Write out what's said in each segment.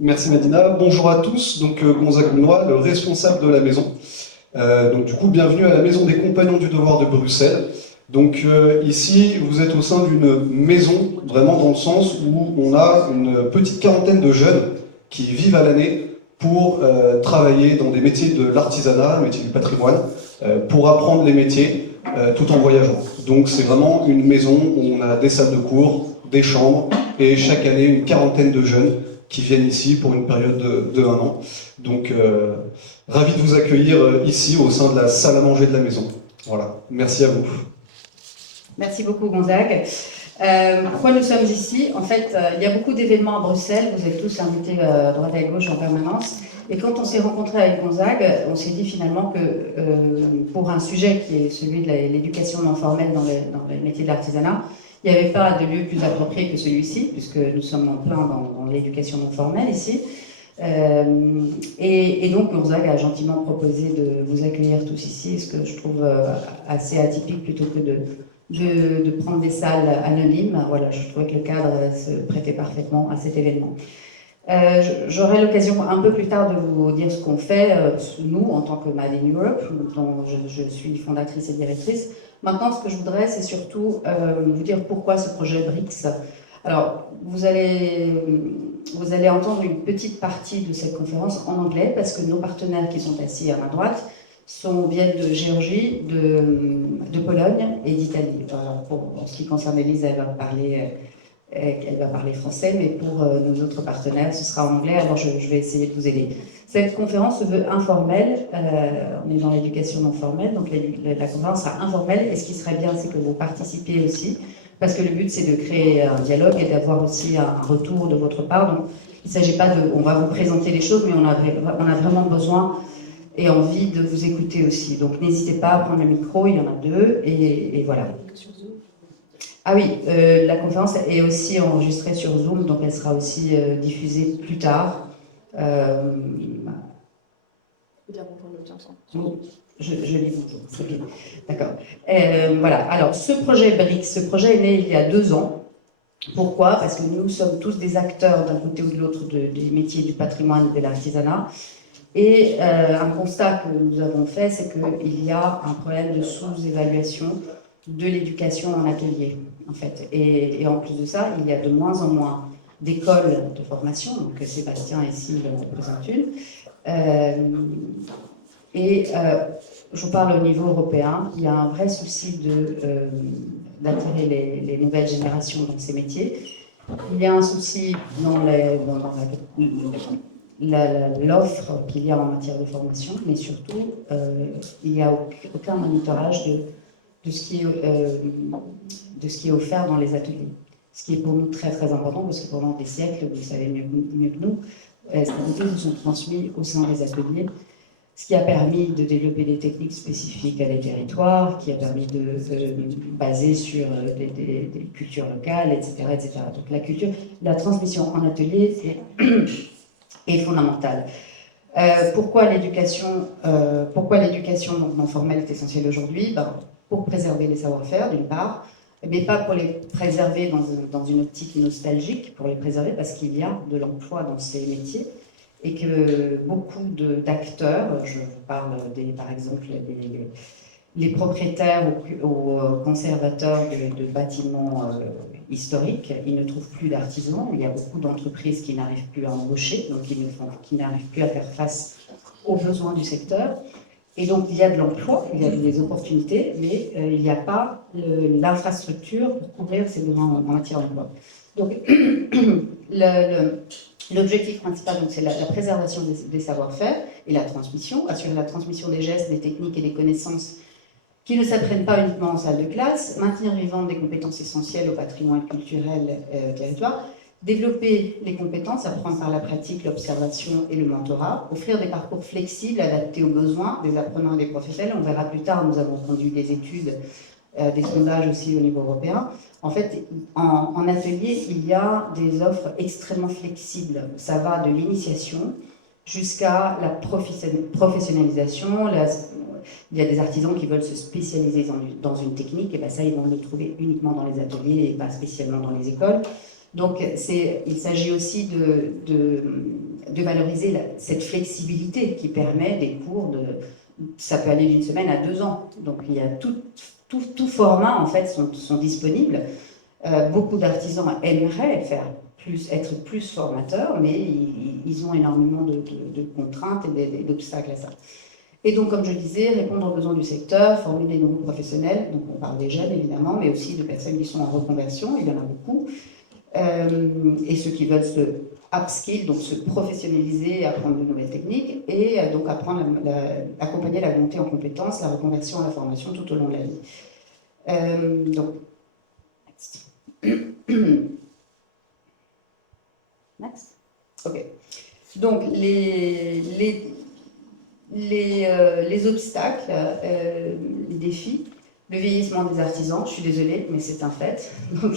Merci Madina. Bonjour à tous. Donc Gonzague Benoît, le responsable de la maison. Donc du coup, bienvenue à la Maison des Compagnons du Devoir de Bruxelles. Donc ici, vous êtes au sein d'une maison, vraiment dans le sens où on a une petite quarantaine de jeunes qui vivent à l'année pour travailler dans des métiers de l'artisanat, métiers du patrimoine, pour apprendre les métiers tout en voyageant. Donc c'est vraiment une maison où on a des salles de cours, des chambres, et chaque année une quarantaine de jeunes qui viennent ici pour une période de 1 an. Donc ravi de vous accueillir ici au sein de la salle à manger de la maison. Voilà, merci à vous. Merci beaucoup Gonzague. Pourquoi nous sommes ici? En fait, il y a beaucoup d'événements à Bruxelles, vous êtes tous invités à droite et à gauche en permanence. Et quand on s'est rencontré avec Gonzague, on s'est dit finalement que pour un sujet qui est celui de l'éducation non formelle dans les métiers de l'artisanat, il n'y avait pas de lieu plus approprié que celui-ci, puisque nous sommes en plein dans l'éducation non formelle ici. Et donc Gonzague a gentiment proposé de vous accueillir tous ici, ce que je trouve assez atypique plutôt que de prendre des salles anonymes. Voilà, je trouvais que le cadre se prêtait parfaitement à cet événement. J'aurai l'occasion un peu plus tard de vous dire ce qu'on fait, nous, en tant que Made in Europe, dont je suis fondatrice et directrice. Maintenant, ce que je voudrais, c'est surtout vous dire pourquoi ce projet BRICS. Alors, vous allez entendre une petite partie de cette conférence en anglais, parce que nos partenaires qui sont assis à ma droite viennent de Géorgie, de Pologne et d'Italie. En ce qui concerne Elise, elle va parler français, mais pour nos autres partenaires, ce sera en anglais, alors je vais essayer de vous aider. Cette conférence se veut informelle, on est dans l'éducation non formelle, donc la conférence sera informelle, et ce qui serait bien, c'est que vous participiez aussi, parce que le but, c'est de créer un dialogue et d'avoir aussi un retour de votre part. Donc, il ne s'agit pas on va vous présenter les choses, mais on a vraiment besoin et envie de vous écouter aussi. Donc n'hésitez pas à prendre le micro, il y en a deux, et voilà. Ah oui, la conférence est aussi enregistrée sur Zoom, donc elle sera aussi diffusée plus tard. Je lis bonjour, c'est bien. D'accord. Voilà, alors ce projet BRICS, ce projet est né il y a 2 ans. Pourquoi? Parce que nous sommes tous des acteurs d'un côté ou de l'autre des métiers du patrimoine et de l'artisanat. Et un constat que nous avons fait, c'est qu'il y a un problème de sous-évaluation de l'éducation en atelier, en fait. Et en plus de ça, il y a de moins en moins d'écoles de formation, donc Sébastien ici en représente une. Je vous parle au niveau européen, il y a un vrai souci d'attirer les nouvelles générations dans ces métiers. Il y a un souci dans l'offre qu'il y a en matière de formation, mais surtout, il n'y a aucun monitorage de ce qui est offert dans les ateliers. Ce qui est pour nous très très important, parce que pendant des siècles, vous savez mieux que nous, ces métiers nous sont transmis au sein des ateliers, ce qui a permis de développer des techniques spécifiques à des territoires, qui a permis de baser sur des cultures locales, etc., etc. Donc la transmission en atelier est fondamentale. Pourquoi l'éducation non formelle est essentielle aujourd'hui? Pour préserver les savoir-faire, d'une part, mais pas pour les préserver dans une optique nostalgique, pour les préserver parce qu'il y a de l'emploi dans ces métiers et que beaucoup d'acteurs, je vous parle par exemple les propriétaires ou conservateurs de bâtiments historiques, ils ne trouvent plus d'artisans, il y a beaucoup d'entreprises qui n'arrivent plus à embaucher, donc qui n'arrivent plus à faire face aux besoins du secteur. Et donc il y a de l'emploi, il y a des opportunités, mais il n'y a pas l'infrastructure pour couvrir ces besoins en matière d'emploi. Donc l'objectif principal, c'est la préservation des savoir-faire et la transmission, assurer la transmission des gestes, des techniques et des connaissances qui ne s'apprennent pas uniquement en salle de classe, maintenir vivantes des compétences essentielles au patrimoine culturel territoire, développer les compétences, apprendre par la pratique, l'observation et le mentorat, offrir des parcours flexibles adaptés aux besoins des apprenants et des professionnels. On verra plus tard, nous avons conduit des études, des sondages aussi au niveau européen. En fait, en atelier, il y a des offres extrêmement flexibles. Ça va de l'initiation jusqu'à la professionnalisation. Il y a des artisans qui veulent se spécialiser dans une technique, et bien ça, ils vont le trouver uniquement dans les ateliers et pas spécialement dans les écoles. Donc, il s'agit aussi de valoriser cette flexibilité qui permet des cours ça peut aller d'une semaine à 2 ans. Donc, il y a tout format, en fait, sont disponibles. Beaucoup d'artisans aimeraient être plus formateurs, mais ils ont énormément de contraintes et d'obstacles à ça. Et donc, comme je disais, répondre aux besoins du secteur, former des nouveaux professionnels, donc on parle des jeunes évidemment, mais aussi de personnes qui sont en reconversion, il y en a beaucoup, et ceux qui veulent se upskill, donc se professionnaliser, apprendre de nouvelles techniques, et donc accompagner la montée en compétences, la reconversion à la formation tout au long de la vie. Donc, next. Ok. Donc, les obstacles, les défis, le vieillissement des artisans, je suis désolée, mais c'est un fait. Donc,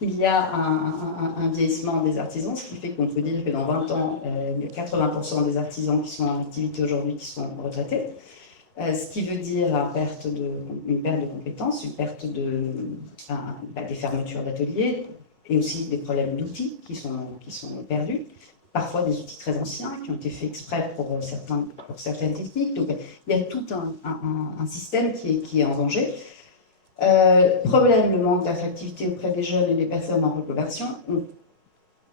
il y a un vieillissement des artisans, ce qui fait qu'on peut dire que dans 20 ans, il y a 80% des artisans qui sont en activité aujourd'hui qui sont retraités. Ce qui veut dire une perte de compétences, une perte des fermetures d'ateliers et aussi des problèmes d'outils qui sont perdus. Parfois des outils très anciens qui ont été faits exprès pour certaines techniques. Donc il y a tout un système qui est en danger. Problème, le manque d'attractivité auprès des jeunes et des personnes en reconversion.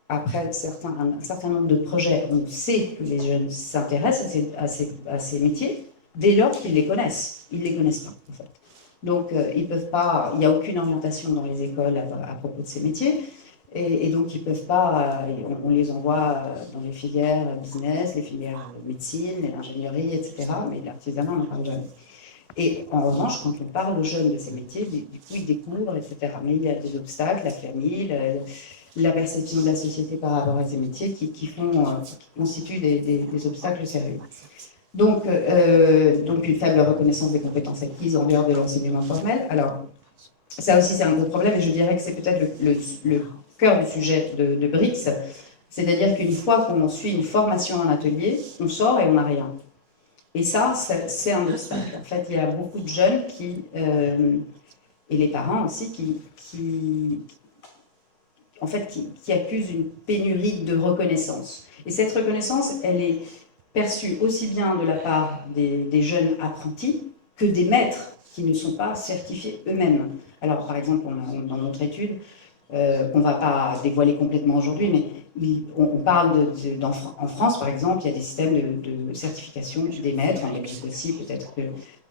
Après un certain nombre de projets, on sait que les jeunes s'intéressent à ces métiers dès lors qu'ils les connaissent. Ils ne les connaissent pas, en fait. Donc, ils peuvent pas, il n'y a aucune orientation dans les écoles à propos de ces métiers. Et donc, ils ne peuvent pas, on les envoie dans les filières business, les filières médecine, l'ingénierie, etc. Mais l'artisanat, on n'en parle jamais. Et en revanche, quand on parle aux jeunes de ces métiers, du coup, ils découvrent, etc. Mais il y a des obstacles, la famille, la perception de la société par rapport à ces métiers qui constituent des obstacles sérieux. Donc, une faible reconnaissance des compétences acquises en dehors de l'enseignement formel. Alors, ça aussi, c'est un gros problème, et je dirais que c'est peut-être le cœur du sujet de BRICS. C'est-à-dire qu'une fois qu'on suit une formation en atelier, on sort et on n'a rien. Et ça, c'est un obstacle. En fait, il y a beaucoup de jeunes et les parents aussi, qui accusent une pénurie de reconnaissance. Et cette reconnaissance, elle est perçue aussi bien de la part des jeunes apprentis que des maîtres qui ne sont pas certifiés eux-mêmes. Alors, par exemple, dans notre étude, qu'on ne va pas dévoiler complètement aujourd'hui, mais on parle en France, par exemple, il y a des systèmes de certification des maîtres, il y a aussi, peut-être que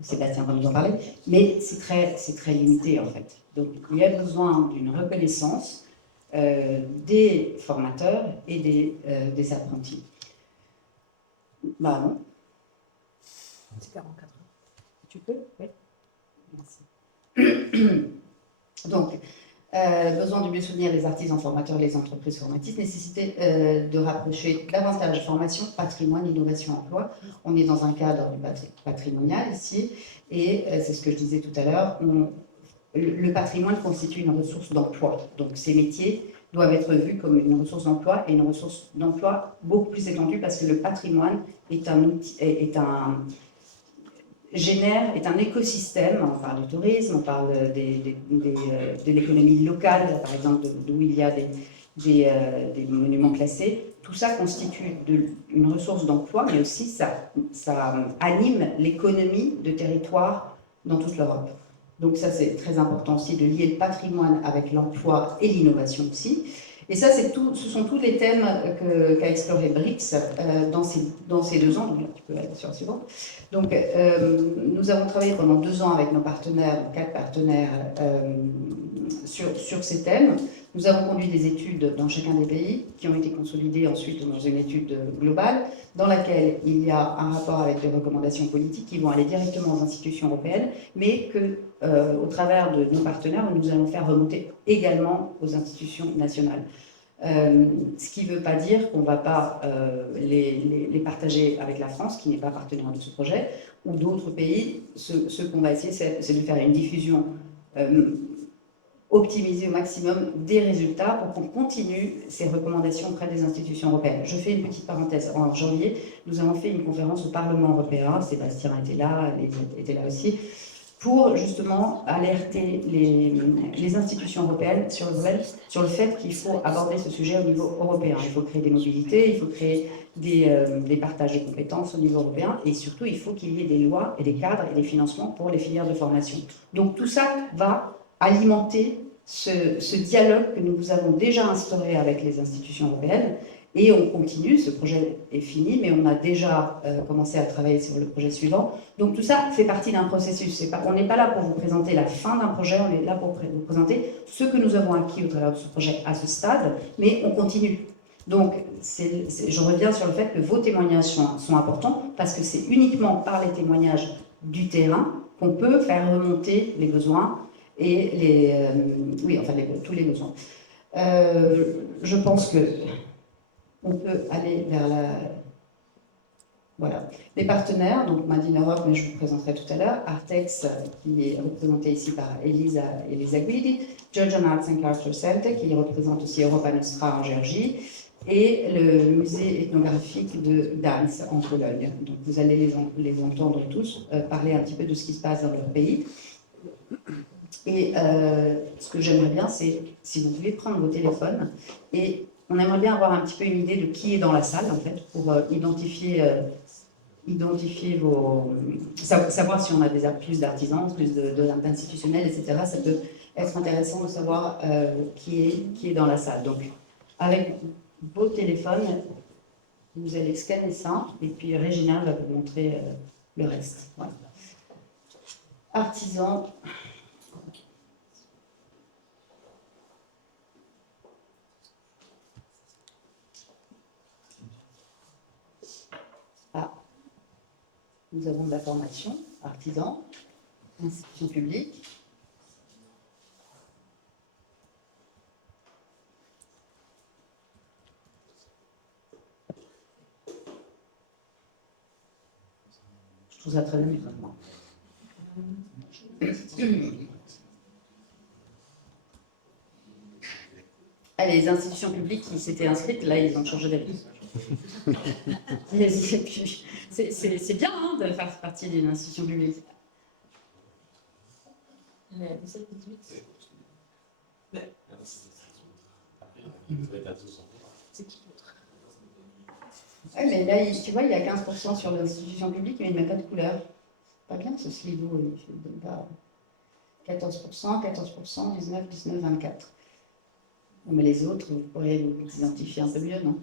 Sébastien va nous en parler, mais c'est très limité, en fait. Donc, il y a besoin d'une reconnaissance des formateurs et des apprentis. Bah non. C'est 44. Tu peux? Oui. Merci. Donc, besoin de mieux soutenir les artisans formateurs et les entreprises formatrices, nécessité de rapprocher davantage formation, patrimoine, innovation, emploi. On est dans un cadre patrimonial ici, et c'est ce que je disais tout à l'heure, le patrimoine constitue une ressource d'emploi. Donc ces métiers doivent être vus comme une ressource d'emploi, et une ressource d'emploi beaucoup plus étendue, parce que le patrimoine est un écosystème. On parle du tourisme, on parle de l'économie locale, par exemple, d'où il y a des monuments classés. Tout ça constitue une ressource d'emploi, mais aussi ça anime l'économie de territoire dans toute l'Europe. Donc ça, c'est très important aussi de lier le patrimoine avec l'emploi et l'innovation aussi. Et ça, ce sont tous les thèmes qu'a exploré BRICS dans ces 2 ans. Donc là, tu peux aller sur la suivante. Donc, nous avons travaillé pendant 2 ans avec nos partenaires, 4 partenaires, sur ces thèmes. Nous avons conduit des études dans chacun des pays qui ont été consolidées ensuite dans une étude globale dans laquelle il y a un rapport avec les recommandations politiques qui vont aller directement aux institutions européennes, mais que, au travers de nos partenaires, nous allons faire remonter également aux institutions nationales. Ce qui ne veut pas dire qu'on ne va pas les partager avec la France, qui n'est pas partenaire de ce projet, ou d'autres pays. Ce qu'on va essayer, c'est de faire une diffusion optimiser au maximum des résultats pour qu'on continue ces recommandations auprès des institutions européennes. Je fais une petite parenthèse. En janvier, nous avons fait une conférence au Parlement européen. Sébastien était là aussi, pour justement alerter les institutions européennes sur le fait qu'il faut aborder ce sujet au niveau européen. Il faut créer des mobilités, il faut créer des partages de compétences au niveau européen, et surtout il faut qu'il y ait des lois et des cadres et des financements pour les filières de formation. Donc tout ça va alimenter ce dialogue que nous avons déjà instauré avec les institutions européennes, et on continue. Ce projet est fini, mais on a déjà commencé à travailler sur le projet suivant. Donc tout ça fait partie d'un processus. On n'est pas là pour vous présenter la fin d'un projet, on est là pour vous présenter ce que nous avons acquis au travers de ce projet à ce stade, mais on continue. Donc je reviens sur le fait que vos témoignages sont importants, parce que c'est uniquement par les témoignages du terrain qu'on peut faire remonter les besoins et tous les besoins. Je pense que on peut aller vers voilà. Les partenaires, donc Made in Europe, mais je vous présenterai tout à l'heure, Artex, qui est représenté ici par Elisa Guidi, Georgian Arts and Culture Center, qui représente aussi Europa Nostra en Géorgie, et le musée ethnographique de Gdańsk en Pologne. Donc vous allez les entendre tous parler un petit peu de ce qui se passe dans leur pays. Et ce que j'aimerais bien, c'est si vous pouvez prendre vos téléphones, et on aimerait bien avoir un petit peu une idée de qui est dans la salle, en fait, pour identifier savoir si on a plus d'artisans, plus d'institutionnels, etc. Ça peut être intéressant de savoir qui est dans la salle. Donc, avec vos téléphones, vous allez scanner ça, et puis Régina va vous montrer le reste. Voilà. Artisans. Nous avons de la formation, artisans, institutions publiques. Je trouve ça très bien, vraiment. Allez, les institutions publiques qui s'étaient inscrites, là, ils ont changé d'avis. C'est bien hein, de faire partie d'une institution publique. Ouais, mais là, tu vois, il y a 15% sur l'institution publique, mais il ne met pas de couleur. Pas bien ce slido, il ne donne pas 14%, 19, 24. Bon, mais les autres, vous pourriez vous identifier un peu mieux, non?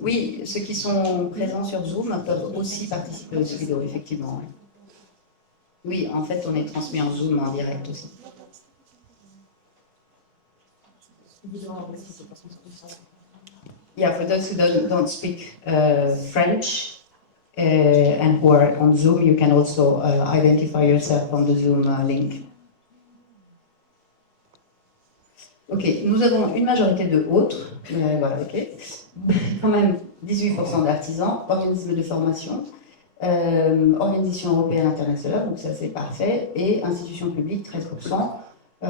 Oui, ceux qui sont présents sur Zoom peuvent aussi participer au slido, effectivement. Oui, en fait, on est transmis en Zoom en direct aussi. Yeah, for those who don't speak French and who are on Zoom, you can also identify yourself on the Zoom link. Ok, nous avons une majorité de autres, voilà, ok. Quand même 18% d'artisans, organismes de formation, organisations européennes internationales, donc ça c'est parfait, et institutions publiques 13%.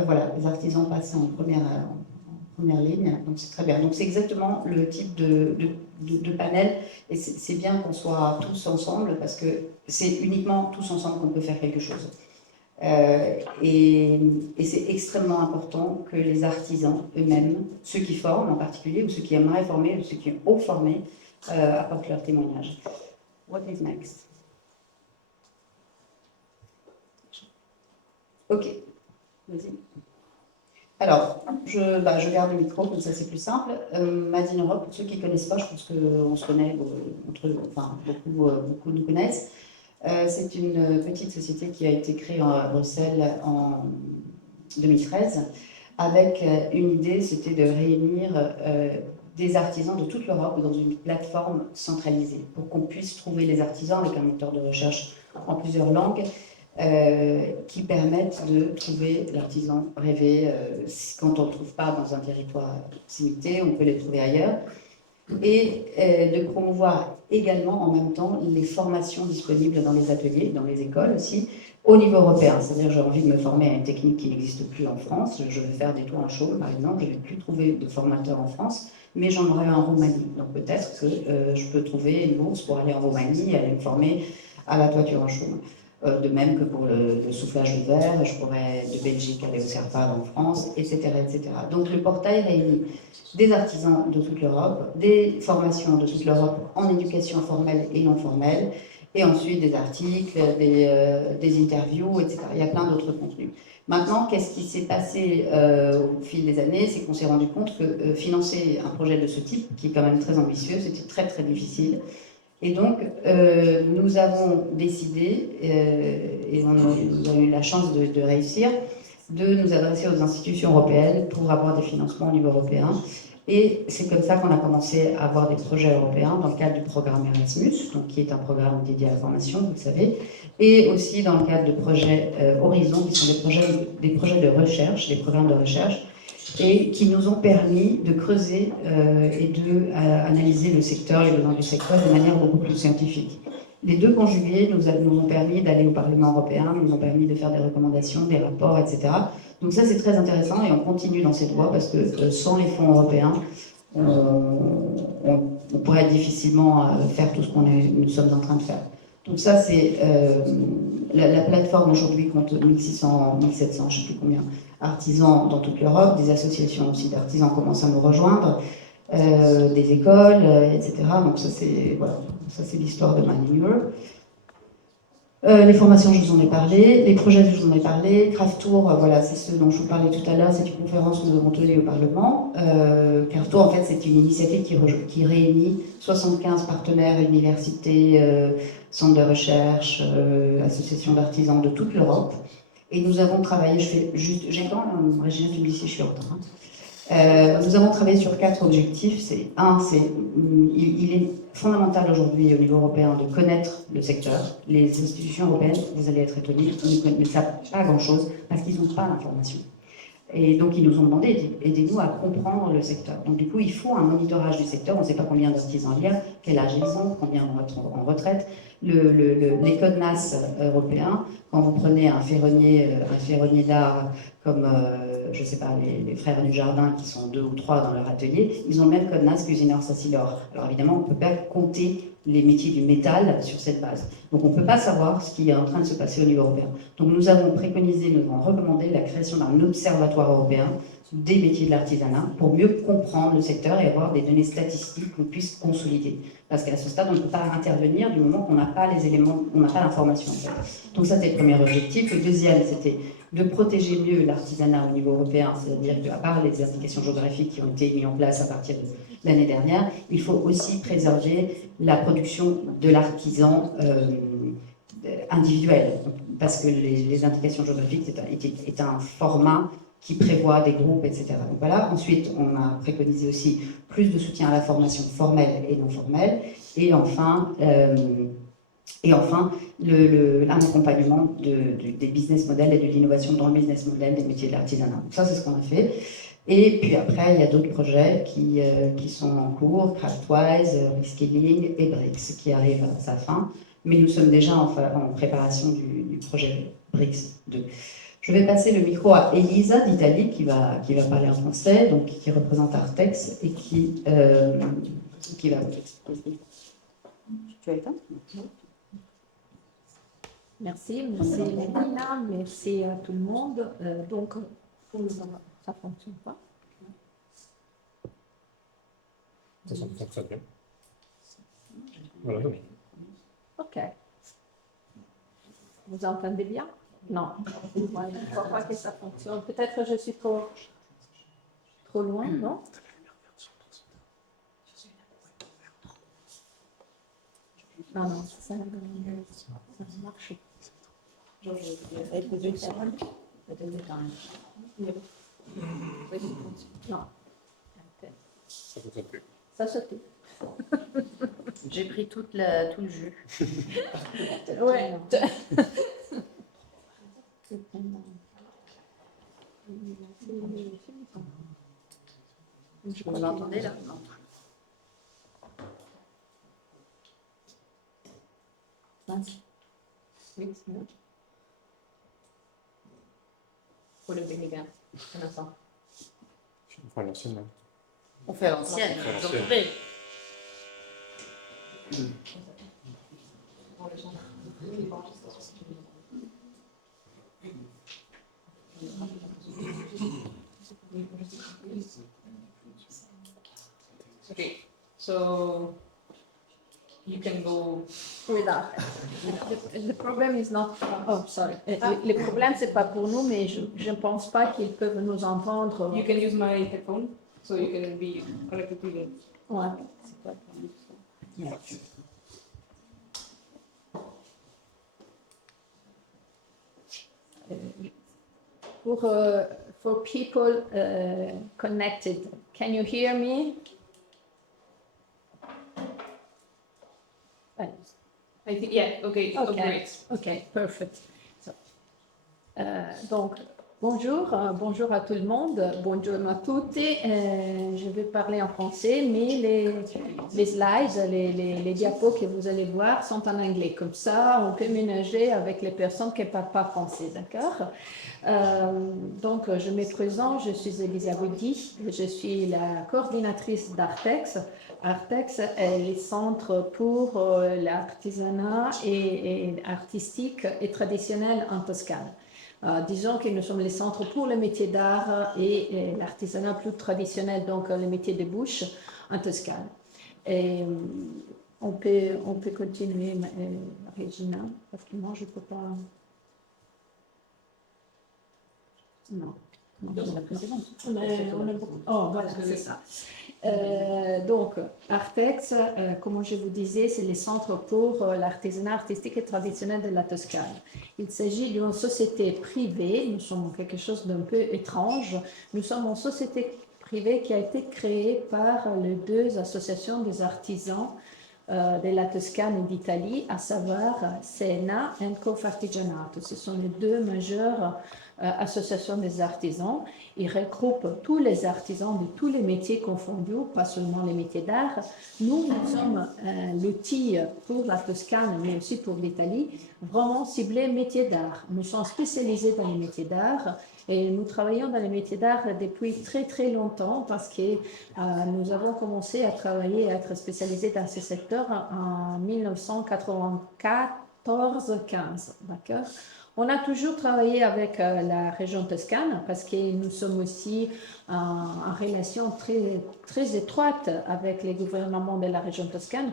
Voilà, les artisans passent en première ligne, donc c'est très bien. Donc c'est exactement le type de panel, et c'est bien qu'on soit tous ensemble, parce que c'est uniquement tous ensemble qu'on peut faire quelque chose. Et c'est extrêmement important que les artisans eux-mêmes, ceux qui forment en particulier, ou ceux qui aimeraient former, ou ceux qui ont formé, apportent leur témoignage. What is next? Ok, vas-y. Alors, je garde le micro, comme ça c'est plus simple. Made in Europe, pour ceux qui ne connaissent pas, je pense qu'on se connaît, beaucoup nous connaissent. C'est une petite société qui a été créée à Bruxelles en 2013 avec une idée, c'était de réunir des artisans de toute l'Europe dans une plateforme centralisée pour qu'on puisse trouver les artisans avec un moteur de recherche en plusieurs langues qui permettent de trouver l'artisan rêvé. Quand on ne le trouve pas dans un territoire limité, on peut les trouver ailleurs. Et de promouvoir également en même temps les formations disponibles dans les ateliers, dans les écoles aussi, au niveau européen. C'est-à-dire j'ai envie de me former à une technique qui n'existe plus en France. Je vais faire des tours en chaume, par exemple. Je ne vais plus trouver de formateur en France, mais j'en aurai un en Roumanie. Donc peut-être que je peux trouver une bourse pour aller en Roumanie et aller me former à la toiture en chaume. De même que pour le soufflage de verre, je pourrais de Belgique aller au Serpal en France, etc., etc. Donc le portail réunit des artisans de toute l'Europe, des formations de toute l'Europe en éducation formelle et non formelle, et ensuite des articles, des interviews, etc. Il y a plein d'autres contenus. Maintenant, qu'est-ce qui s'est passé au fil des années? C'est qu'on s'est rendu compte que financer un projet de ce type, qui est quand même très ambitieux, c'était très très difficile. Et donc, nous avons décidé, et nous avons eu la chance de réussir, de nous adresser aux institutions européennes pour avoir des financements au niveau européen. Et c'est comme ça qu'on a commencé à avoir des projets européens dans le cadre du programme Erasmus, donc qui est un programme dédié à la formation, vous le savez, et aussi dans le cadre de projets Horizon, qui sont des projets de recherche, des programmes de recherche, et qui nous ont permis de creuser et d'analyser le secteur, les besoins du secteur de manière beaucoup plus scientifique. Les deux conjugués nous ont permis d'aller au Parlement européen, nous ont permis de faire des recommandations, des rapports, etc. Donc ça, c'est très intéressant et on continue dans cette voie parce que sans les fonds européens, on pourrait difficilement faire tout ce nous sommes en train de faire. Donc ça, c'est la plateforme aujourd'hui compte 1600, 1700, je ne sais plus combien, artisans dans toute l'Europe, des associations aussi d'artisans commencent à nous rejoindre, des écoles, etc. Donc ça, c'est voilà, l'histoire de Mining Europe. Les formations, je vous en ai parlé. Les projets, je vous en ai parlé. Craft Tour, voilà, c'est ce dont je vous parlais tout à l'heure. C'est une conférence que nous avons tenue au Parlement. Craft Tour, en fait, c'est une initiative qui réunit 75 partenaires, universités, centres de recherche, associations d'artisans de toute l'Europe. Et nous avons travaillé, j'ai quand même, Régina, tu me dis si je suis en train. Nous avons travaillé sur 4 objectifs. Il est fondamental aujourd'hui au niveau européen de connaître le secteur. Les institutions européennes, vous allez être étonnés, ne savent pas grand-chose parce qu'ils n'ont pas l'information. Et donc, ils nous ont demandé, aidez-nous à comprendre le secteur. Donc, du coup, il faut un monitorage du secteur. On ne sait pas combien d'artisans il y a, quel âge ils ont, combien vont être en retraite. Les codes NAS européens, quand vous prenez un ferronnier d'art comme, je ne sais pas, les frères du jardin qui sont 2 ou 3 dans leur atelier, ils ont le même code NAS qu'Usinor Sassilor. Alors évidemment, on ne peut pas compter les métiers du métal sur cette base. Donc on ne peut pas savoir ce qui est en train de se passer au niveau européen. Donc nous avons préconisé, nous avons recommandé la création d'un observatoire européen des métiers de l'artisanat pour mieux comprendre le secteur et avoir des données statistiques qu'on puisse consolider. Parce qu'à ce stade, on ne peut pas intervenir du moment qu'on n'a pas les éléments, on n'a pas l'information. En fait. Donc ça, c'était le premier objectif. Le deuxième, c'était de protéger mieux l'artisanat au niveau européen, c'est-à-dire qu'à part les indications géographiques qui ont été mises en place à partir de l'année dernière, il faut aussi préserver la production de l'artisan individuel, parce que les indications géographiques est un format qui prévoit des groupes, etc. Donc voilà. Ensuite, on a préconisé aussi plus de soutien à la formation formelle et non formelle, et enfin un accompagnement des business models et de l'innovation dans le business model des métiers de l'artisanat. Donc ça, c'est ce qu'on a fait. Et puis après, il y a d'autres projets qui sont en cours, Craftwise, Reskilling et BRICS, qui arrivent à sa fin. Mais nous sommes déjà en préparation du projet BRICS 2. Je vais passer le micro à Elisa d'Italie, qui va parler en français, donc qui représente Artex et qui va vous expliquer. Tu as éteint ? Merci Mélina, merci à tout le monde. Donc, pour le moment, ça ne fonctionne pas. Ça fonctionne bien. Voilà. Ok. Vous entendez bien? Non. Je ne crois pas que ça fonctionne. Peut-être que je suis trop loin, non? Non, ça marche. Non. Ça fonctionne plus. Ça saute. J'ai pris tout le jus. Ouais. Vous m'entendez là? Non. Mince. Oui, c'est bon. pour le Bénégan. Un instant. Enfin, l'ancienne. On fait l'ancienne, On fait vous l'ancienne. entendez? Okay, so you can go. Without. The problem is not. Oh, sorry. Le problème, c'est pas pour nous, mais je ne pense pas qu'ils peuvent nous entendre. You can use my headphone, so you can be connected to the. Ouais. For people connected, can you hear me? I think, yeah, okay, oh, Okay. great. Ok, perfect. So, donc, bonjour, bonjour à tout le monde, buongiorno a tutti. Je vais parler en français, mais les slides, les diapos que vous allez voir sont en anglais. Comme ça, on peut ménager avec les personnes qui ne parlent pas français, d'accord? Donc, je me présente, je suis Elisa Woody, je suis la coordinatrice d'Artex. Artex est le centre pour l'artisanat et artistique et traditionnel en Toscane. Disons que nous sommes les centres pour le métier d'art et l'artisanat plus traditionnel, donc le métier de bouche en Toscane. Et on peut continuer, Regina, parce que moi je ne peux pas. Non. C'est la précédente. On a beaucoup. Oh, voilà, c'est ça. Donc, Artex, comme je vous disais, c'est le centre pour l'artisanat artistique et traditionnel de la Toscane. Il s'agit d'une société privée, nous sommes quelque chose d'un peu étrange. Nous sommes une société privée qui a été créée par les deux associations des artisans de la Toscane et d'Italie, à savoir Sena et Confartigianato. Ce sont les deux majeures associations des artisans. Ils regroupent tous les artisans de tous les métiers confondus, pas seulement les métiers d'art. Nous sommes l'outil pour la Toscane, mais aussi pour l'Italie, vraiment ciblé métiers d'art. Nous sommes spécialisés dans les métiers d'art et nous travaillons dans les métiers d'art depuis très très longtemps parce que nous avons commencé à travailler et à être spécialisés dans ce secteur en 1994-15, d'accord? On a toujours travaillé avec la région Toscane parce que nous sommes aussi en relation très, très étroite avec les gouvernements de la région Toscane.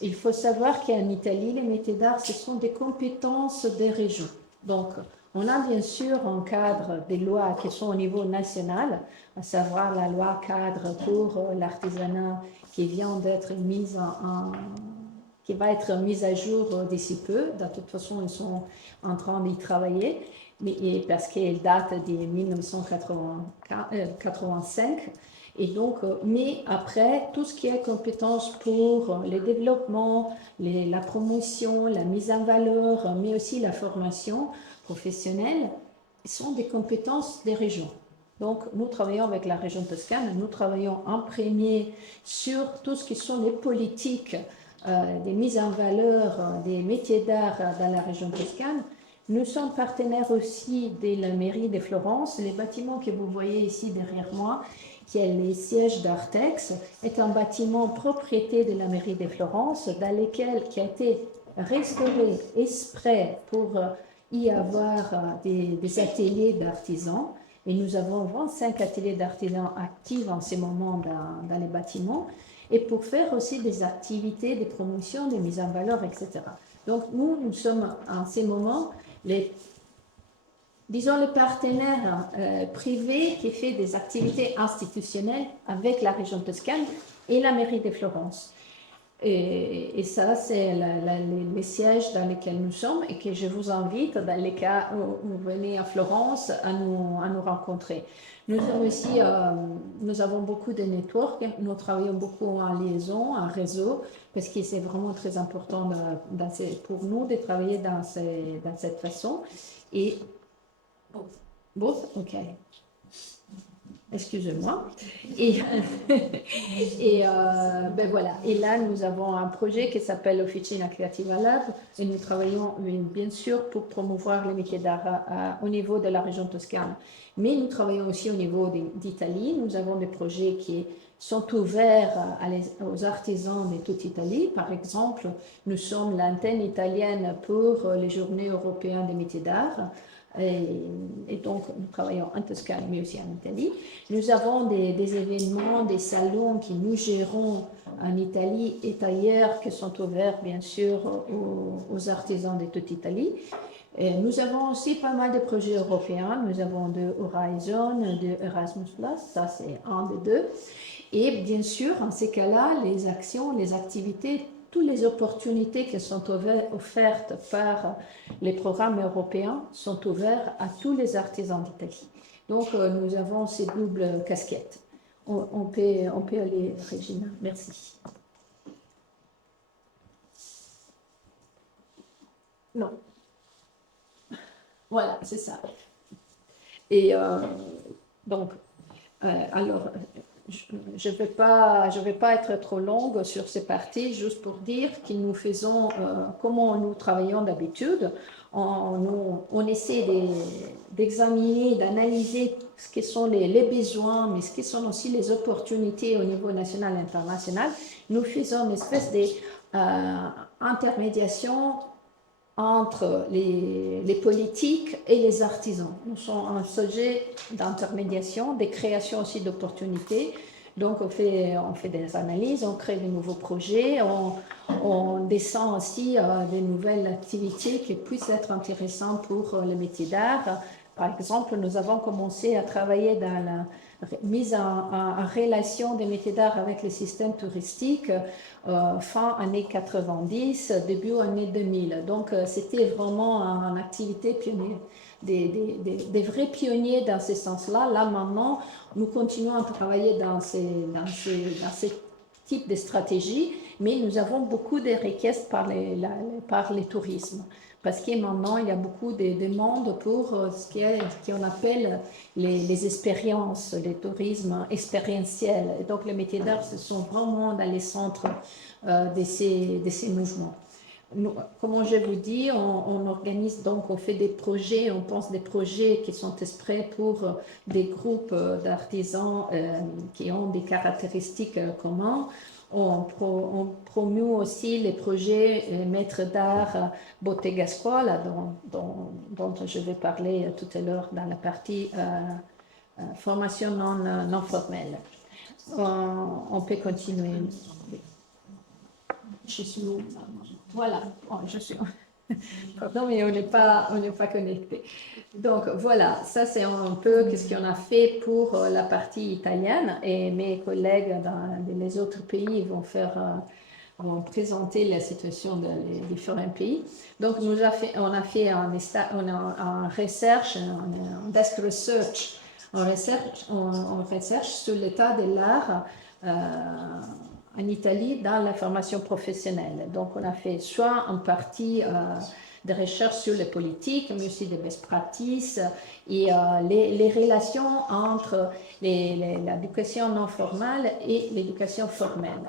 Il faut savoir qu'en Italie, les métiers d'art, ce sont des compétences des régions. Donc, on a bien sûr un cadre des lois qui sont au niveau national, à savoir la loi cadre pour l'artisanat qui vient d'être mise qui va être mise à jour d'ici peu. De toute façon, ils sont en train d'y travailler, parce qu'elle date de 1985. Et donc, mais après, tout ce qui est compétences pour le développement, la promotion, la mise en valeur, mais aussi la formation professionnelle, sont des compétences des régions. Donc, nous travaillons avec la région Toscane, nous travaillons en premier sur tout ce qui sont les politiques des mises en valeur des métiers d'art dans la région Toscane. Nous sommes partenaires aussi de la mairie de Florence. Les bâtiments que vous voyez ici derrière moi, qui est le siège d'Artex, est un bâtiment propriété de la mairie de Florence, dans lequel qui a été restauré exprès pour y avoir des ateliers d'artisans. Et nous avons 25 ateliers d'artisans actifs en ce moment dans les bâtiments, et pour faire aussi des activités de promotion, de mise en valeur, etc. Donc nous sommes en ce moment les partenaires privés qui font des activités institutionnelles avec la région Toscane et la mairie de Florence. Et ça, c'est les sièges dans lesquels nous sommes et que je vous invite, dans les cas où vous venez à Florence, à nous rencontrer. Nous avons beaucoup de networks, nous travaillons beaucoup en liaison, en réseau, parce que c'est vraiment très important pour nous de travailler dans cette façon. Et both, okay. Excusez-moi. Et, ben voilà. Et là, nous avons un projet qui s'appelle Officina Creativa Lab et nous travaillons bien sûr pour promouvoir les métiers d'art au niveau de la région Toscane. Mais nous travaillons aussi au niveau d'Italie. Nous avons des projets qui sont ouverts aux artisans de toute Italie. Par exemple, nous sommes l'antenne italienne pour les journées européennes des métiers d'art. Et donc, nous travaillons en Toscane, mais aussi en Italie. Nous avons des événements, des salons que nous gérons en Italie et ailleurs, qui sont ouverts, bien sûr, aux artisans de toute Italie. Et nous avons aussi pas mal de projets européens. Nous avons de Horizon, de Erasmus+, ça c'est un des deux. Et bien sûr, en ces cas-là, les actions, les activités, toutes les opportunités qui sont offertes par les programmes européens sont ouvertes à tous les artisans d'Italie. Donc, nous avons ces doubles casquettes. On peut aller, Regina. Merci. Non. Voilà, c'est ça. Et donc, alors, je ne vais pas être trop longue sur ces parties, juste pour dire que nous faisons, comment nous travaillons d'habitude. On essaie d'examiner, d'analyser ce que sont les besoins, mais ce qui sont aussi les opportunités au niveau national et international. Nous faisons une espèce d'intermédiation entre les politiques et les artisans. Nous sommes un sujet d'intermédiation, de création aussi d'opportunités. Donc, on fait des analyses, on crée de nouveaux projets, on descend aussi des nouvelles activités qui puissent être intéressantes pour le métier d'art. Par exemple, nous avons commencé à travailler dans la mise en relation des métiers d'art avec le système touristique fin années 90, début année 2000. Donc, c'était vraiment une activité pionnière, des vrais pionniers dans ce sens-là. Là, maintenant, nous continuons à travailler dans ces types de stratégies, mais nous avons beaucoup de requêtes par les tourismes. Parce que maintenant, il y a beaucoup de demandes pour ce qu'on appelle les expériences, les tourismes expérientiels. Et donc, les métiers d'art, ce sont vraiment dans les centres de ces mouvements. Nous, comment je vous dis, on organise donc, on fait des projets, on pense des projets qui sont exprès pour des groupes d'artisans qui ont des caractéristiques communes. On promeut aussi les projets maîtres d'art Bottega Scuola, dont je vais parler tout à l'heure dans la partie formation non formelle. On peut continuer. Je suis où? Voilà, je suis. Pardon, mais on n'est pas connecté. Donc voilà, ça c'est un peu ce qu'on a fait pour la partie italienne et mes collègues dans les autres pays vont présenter la situation dans les différents pays. Donc on a fait un research, un desk research, en recherche sur l'état de l'art en Italie dans la formation professionnelle. Donc, on a fait soit une partie de recherche sur les politiques, mais aussi des best practices et les relations entre l'éducation non formelle et l'éducation formelle,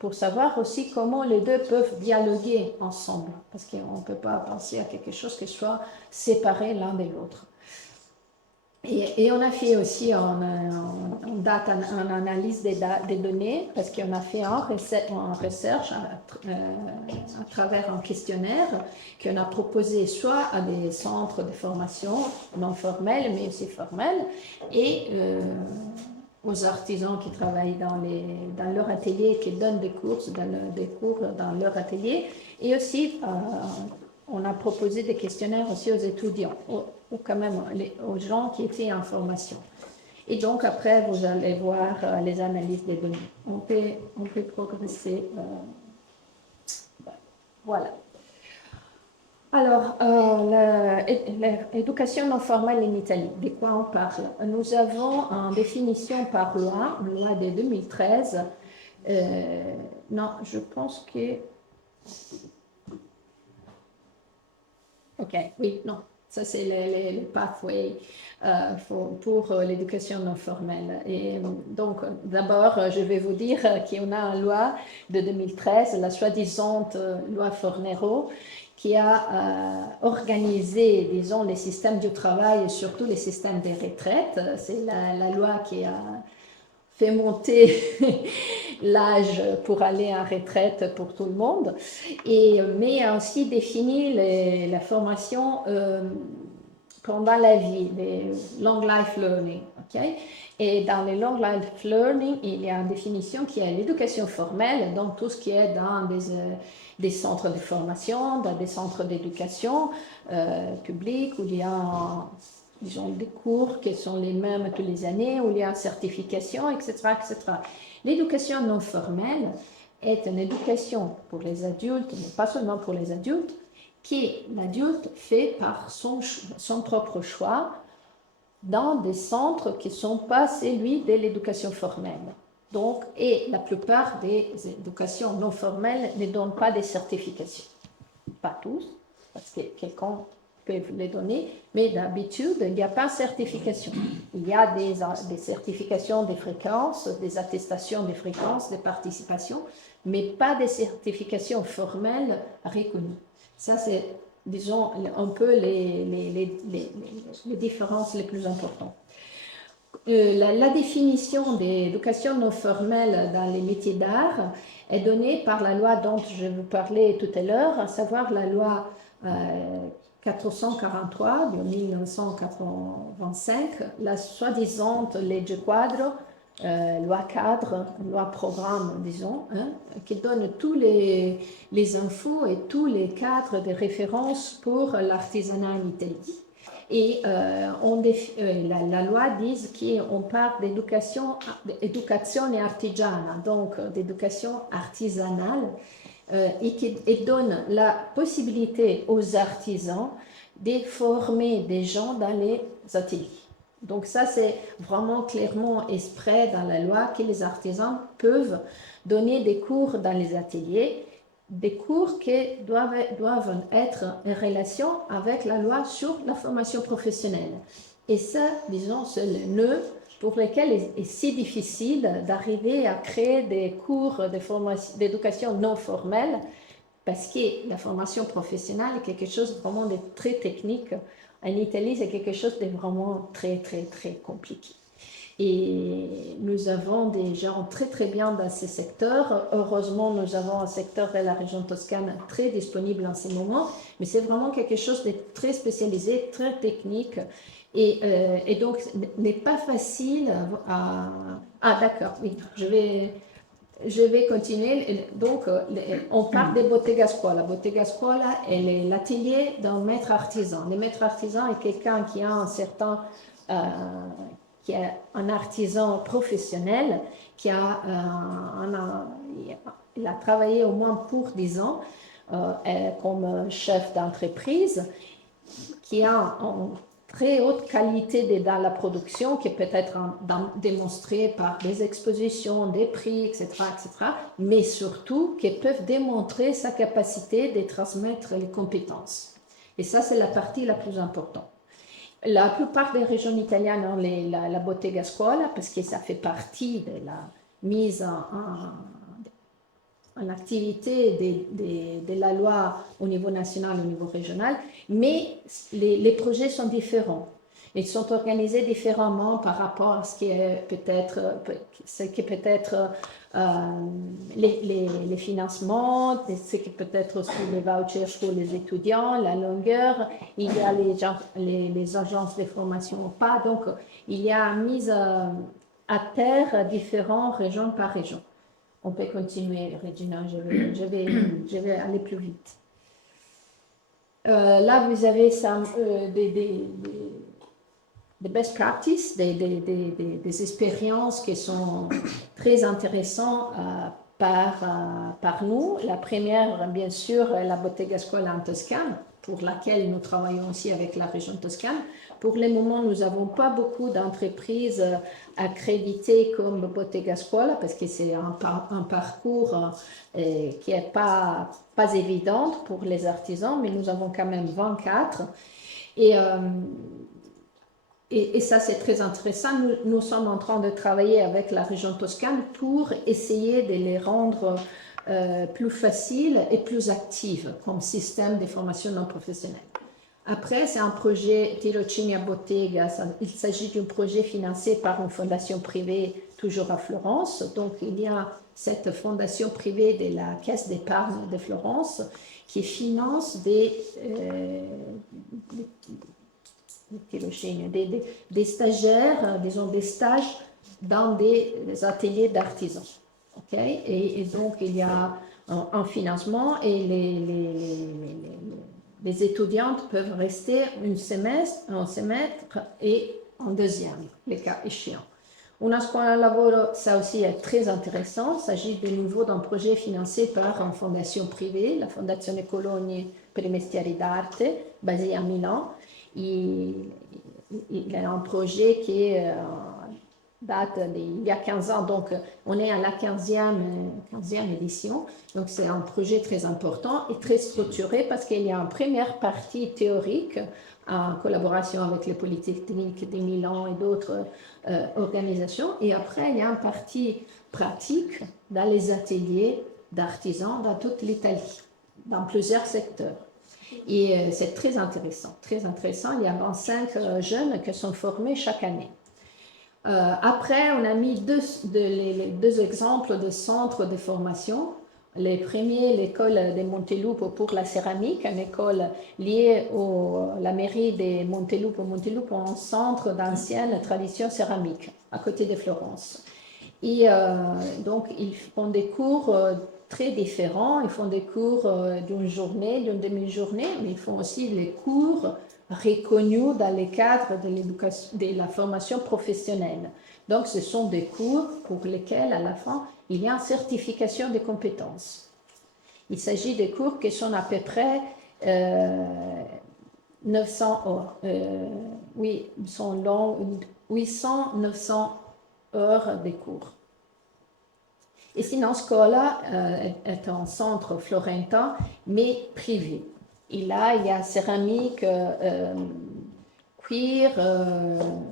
pour savoir aussi comment les deux peuvent dialoguer ensemble, parce qu'on ne peut pas penser à quelque chose qui soit séparé l'un de l'autre. Et on a fait aussi une analyse des données, parce qu'on a fait une recherche à travers un questionnaire qu'on a proposé soit à des centres de formation non formels, mais aussi formels, et aux artisans qui travaillent dans leur atelier, qui donnent des cours dans leur atelier, et aussi on a proposé des questionnaires aussi aux étudiants, ou quand même aux gens qui étaient en formation. Et donc après, vous allez voir les analyses des données. On peut progresser. Voilà. Alors, l'éducation non formelle en Italie, de quoi on parle? Nous avons une définition par loi, une loi de 2013. Non, je pense que... Ok, oui, non. Ça, c'est le pathway pour l'éducation non formelle. Et donc, d'abord, je vais vous dire qu'il y en a une loi de 2013, la soi-disant loi Fornero, qui a organisé, disons, les systèmes du travail et surtout les systèmes des retraites. C'est la loi qui a fait monter l'âge pour aller en retraite pour tout le monde, mais a aussi défini la formation pendant la vie, les long life learning. Okay? Et dans les long life learning, il y a une définition qui est l'éducation formelle, donc tout ce qui est dans des centres de formation, dans des centres d'éducation publics, où il y a disons, des cours qui sont les mêmes tous les années, où il y a une certification, etc., etc. L'éducation non formelle est une éducation pour les adultes, mais pas seulement pour les adultes, qui l'adulte fait par son propre choix dans des centres qui ne sont pas celui de l'éducation formelle. Donc, et la plupart des éducations non formelles ne donnent pas des certifications. Pas tous, parce que quelqu'un peut les donner, mais d'habitude, il n'y a pas de certification. Il y a des certifications des fréquences, des attestations des fréquences, des participations, mais pas des certifications formelles reconnues. Ça, c'est, disons, un peu les différences les plus importantes. La définition d'éducation non formelle dans les métiers d'art est donnée par la loi dont je vous parlais tout à l'heure, à savoir la loi 443 de 1985, la soi-disant legge quadro, loi cadre, loi programme, disons, hein, qui donne tous les infos et tous les cadres de référence pour l'artisanat en Italie. Et la loi dit qu'on parle d'éducation artigiana, donc d'éducation artisanale, et donne la possibilité aux artisans de former des gens dans les ateliers. Donc ça, c'est vraiment clairement exprès dans la loi que les artisans peuvent donner des cours dans les ateliers, des cours qui doivent être en relation avec la loi sur la formation professionnelle. Et ça, disons, c'est le nœud pour lequel il est si difficile d'arriver à créer des cours d'éducation non formelle, parce que la formation professionnelle est quelque chose vraiment de très technique. En Italie, c'est quelque chose de vraiment très, très, très compliqué. Et nous avons des gens très, très bien dans ces secteurs. Heureusement, nous avons un secteur de la région Toscane très disponible en ce moment, mais c'est vraiment quelque chose de très spécialisé, très technique. Et donc, n'est pas facile à... Ah, d'accord, oui, je vais continuer. Donc, on parle des bottega scuola. Bottega scuola est l'atelier d'un maître artisan. Le maître artisan est quelqu'un qui a qui est un artisan professionnel, il a travaillé au moins pour 10 ans comme chef d'entreprise, qui a une très haute qualité dans la production, qui peut être démonstrée par des expositions, des prix, etc., etc., mais surtout qui peuvent démontrer sa capacité de transmettre les compétences. Et ça, c'est la partie la plus importante. La plupart des régions italiennes ont la bottega scuola, parce que ça fait partie de la mise en activité de la loi au niveau national, au niveau régional, mais les projets sont différents. Ils sont organisés différemment par rapport à ce qui est peut-être les financements, ce qui peut être aussi les vouchers pour les étudiants, la longueur, il y a les agences de formation ou pas. Donc, il y a une mise à terre différentes région par région. On peut continuer, Regina, je vais aller plus vite. Là, vous avez des best practices, des expériences qui sont très intéressantes par nous. La première, bien sûr, est la Bottega Scuola en Toscane, pour laquelle nous travaillons aussi avec la région Toscane. Pour le moment, nous n'avons pas beaucoup d'entreprises accréditées comme Bottega Scuola, parce que c'est un parcours qui n'est pas évident pour les artisans, mais nous avons quand même 24. Et, et ça, c'est très intéressant. Nous sommes en train de travailler avec la région Toscane pour essayer de les rendre plus faciles et plus actives comme système de formation non professionnelle. Après, c'est un projet Tirocini a Bottega. Il s'agit d'un projet financé par une fondation privée, toujours à Florence. Donc, il y a cette fondation privée de la Caisse d'épargne de Florence qui finance des stagiaires, disons des stages dans des ateliers d'artisans. Okay? Et donc, il y a un financement et les étudiantes peuvent rester un semestre et un deuxième, les cas échéants. Una scuola lavoro, ça aussi est très intéressant. Il s'agit de nouveau d'un projet financé par une fondation privée, la Fondazione Cologni per i Mestieri d'Arte, basée à Milan. Il y a un projet qui date d'il y a 15 ans, donc on est à la 15e édition. Donc c'est un projet très important et très structuré parce qu'il y a une première partie théorique en collaboration avec les Polytechniques de Milan et d'autres organisations. Et après, il y a une partie pratique dans les ateliers d'artisans dans toute l'Italie, dans plusieurs secteurs. Et c'est très intéressant, très intéressant. Il y a 25 jeunes qui sont formés chaque année. Après, on a mis deux exemples de centres de formation. Le premier, l'école de Montelupo pour la céramique, une école liée à la mairie de Montelupo. Montelupo est un centre d'ancienne tradition céramique à côté de Florence. Et donc, ils font des cours très différents. Ils font des cours d'une journée, d'une demi-journée, mais ils font aussi les cours reconnus dans le cadre de la formation professionnelle. Donc, ce sont des cours pour lesquels, à la fin, il y a une certification de compétences. Il s'agit de cours qui sont à peu près 900 heures. Oui, ils sont longs, 800-900 heures de cours. Et sinon, Scola est un centre florentin, mais privé. Et là, il y a céramique, cuir,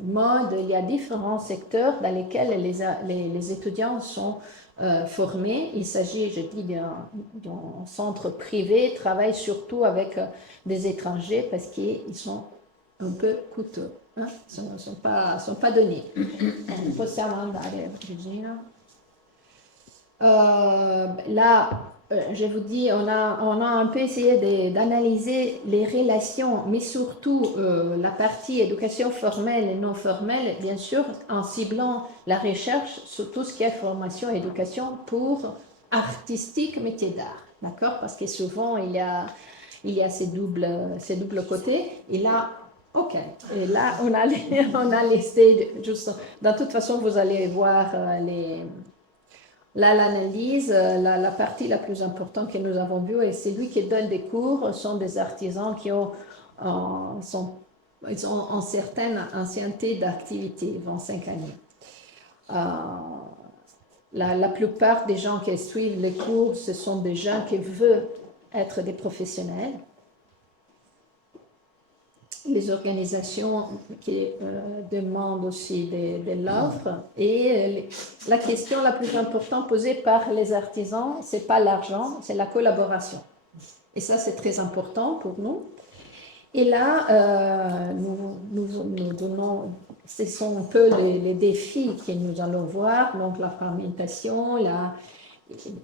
mode, il y a différents secteurs dans lesquels les étudiants sont formés. Il s'agit, je dis, d'un centre privé, travaille surtout avec des étrangers parce qu'ils sont un peu coûteux. Hein? Ils ne sont pas donnés. Possiamo andare, Regina. Là, je vous dis, on a un peu essayé d'analyser les relations, mais surtout la partie éducation formelle et non formelle, bien sûr, en ciblant la recherche sur tout ce qui est formation et éducation pour artistique métier d'art, d'accord? Parce que souvent, il y a ces doubles côtés, et là, ok, et là, on a les stages, juste, de toute façon, vous allez voir Là, l'analyse, la partie la plus importante que nous avons vue, et c'est lui qui donne des cours, sont des artisans qui ont une certaine ancienneté d'activité, 25 années. La plupart des gens qui suivent les cours, ce sont des gens qui veulent être des professionnels. Les organisations qui demandent aussi de l'offre. Et la question la plus importante posée par les artisans, ce n'est pas l'argent, c'est la collaboration. Et ça, c'est très important pour nous. Et là, nous donnons, ce sont un peu les défis que nous allons voir, donc la fragmentation,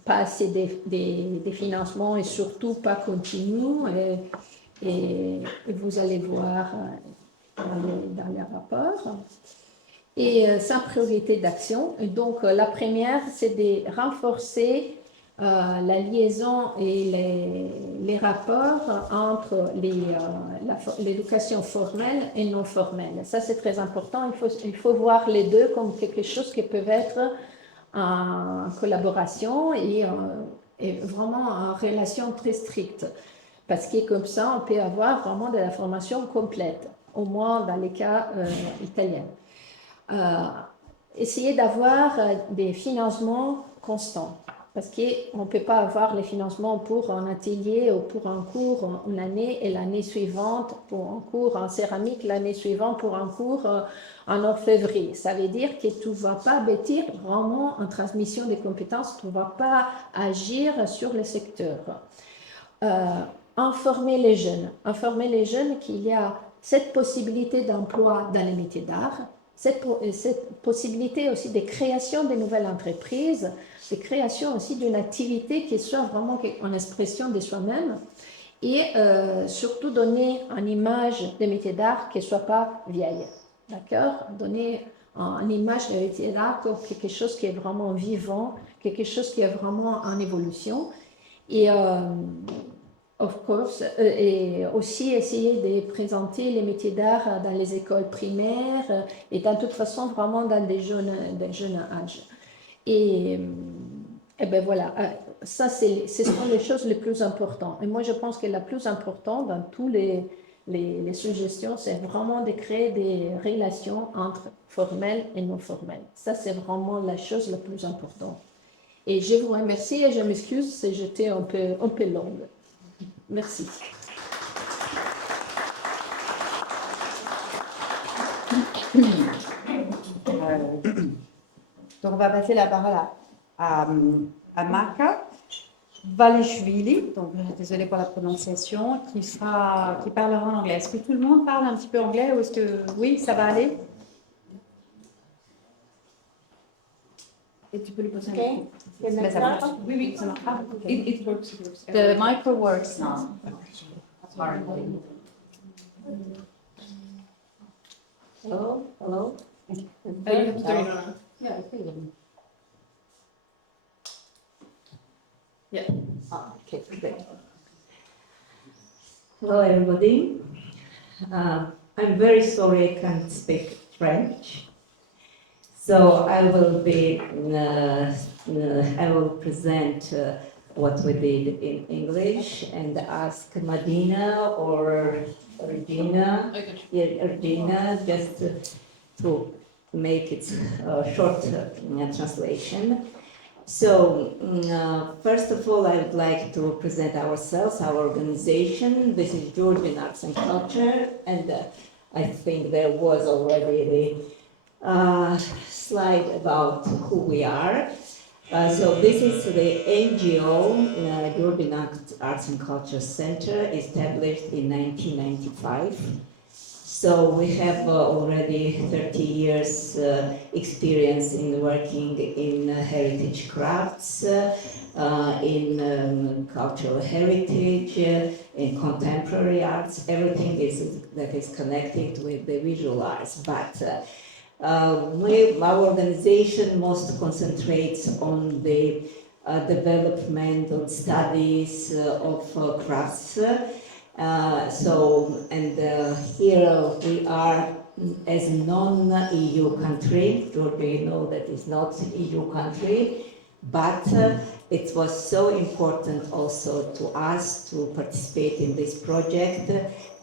pas assez de financement et surtout pas continu. Et vous allez voir dans les rapports. Et sans priorité d'action. Donc, la première, c'est de renforcer la liaison et les rapports entre l'éducation formelle et non formelle. Ça, c'est très important. Il faut voir les deux comme quelque chose qui peut être en collaboration et vraiment en relation très stricte. Parce que comme ça, on peut avoir vraiment de la formation complète, au moins dans les cas italiens. Essayer d'avoir des financements constants. parce qu'on ne peut pas avoir les financements pour un atelier ou pour un cours une année et l'année suivante pour un cours en céramique, l'année suivante pour un cours en orfèvrerie. Ça veut dire que tu ne vas pas bâtir vraiment en transmission des compétences, tu ne vas pas agir sur le secteur. Informer les jeunes qu'il y a cette possibilité d'emploi dans les métiers d'art, cette possibilité aussi de création de nouvelles entreprises, de création aussi d'une activité qui soit vraiment en expression de soi-même et surtout donner une image des métiers d'art qui ne soit pas vieille. D'accord? Donner une image des métiers d'art comme quelque chose qui est vraiment vivant, quelque chose qui est vraiment en évolution. Et of course, et aussi essayer de présenter les métiers d'art dans les écoles primaires et de toute façon vraiment dans des jeunes âges. Et ben voilà, ça ce sont les choses les plus importantes. Et moi je pense que la plus importante dans tous les suggestions, c'est vraiment de créer des relations entre formelles et non formelles. Ça c'est vraiment la chose la plus importante. Et je vous remercie et je m'excuse si j'étais un peu longue. Merci. Donc on va passer la parole à Marka Valishvili, donc désolée pour la prononciation, qui parlera en anglais. Est-ce que tout le monde parle un petit peu anglais ou est-ce que oui, ça va aller? Et tu peux lui poser Okay. Mais ça marche. Oui, oui, ça marche. It works. The micro works now. Apparently. Hello, hello. You have to turn it on. Yeah, I think. Yeah. Okay, great. Hello, everybody. I'm very sorry I can't speak French. So I will present what we did in English and ask Madina or Regina, Regina just to make it a short translation. So, first of all, I would like to present ourselves, our organization. This is Georgian Arts and Culture, and I think there was already the slide about who we are. So this is the NGO, Georgian Arts and Culture Center, established in 1995. So we have already 30 years experience in working in heritage crafts, in cultural heritage, in contemporary arts, everything that is connected with the visual arts. But our organization most concentrates on the development of studies of crafts. Here we are as a non-EU country. Georgia, you know, that is not an EU country, but it was so important also to us to participate in this project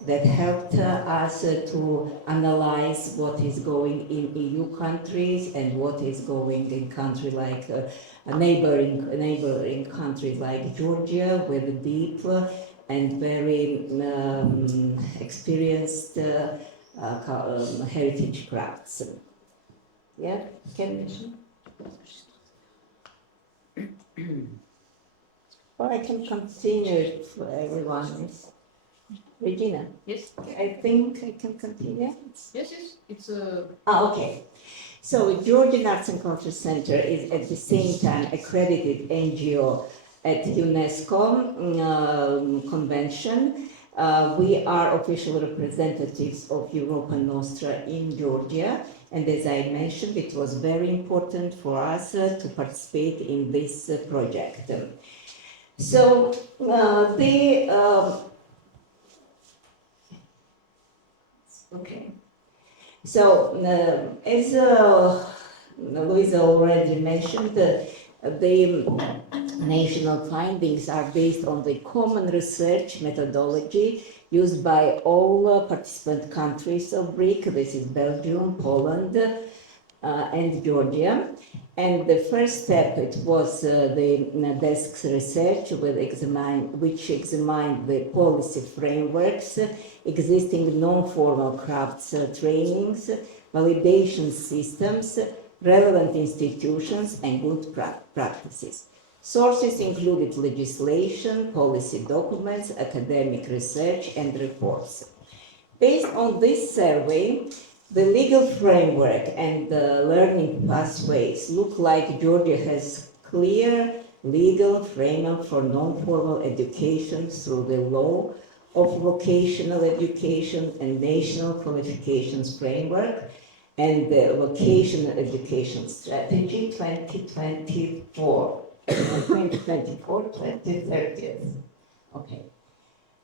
that helped us to analyze what is going in EU countries and what is going in countries like neighboring countries like Georgia with deep and very experienced heritage crafts. Yeah, can or I can continue for everyone. Regina? Yes. I think I can continue. Yes. It's okay. So Georgian Arts and Culture Center is at the same time accredited NGO at UNESCO convention. We are official representatives of Europa Nostra in Georgia, and as I mentioned, it was very important for us to participate in this project. So okay. So as Luisa already mentioned, the national findings are based on the common research methodology used by all participant countries of BRIC. This is Belgium, Poland, and Georgia. And the first step, it was the desk's research which examined the policy frameworks, existing non-formal crafts trainings, validation systems, relevant institutions, and good practices. Sources included legislation, policy documents, academic research, and reports. Based on this survey, the legal framework and the learning pathways look like Georgia has clear legal framework for non-formal education through the law of vocational education and national qualifications framework and the vocational education strategy 2024, 2030. Okay.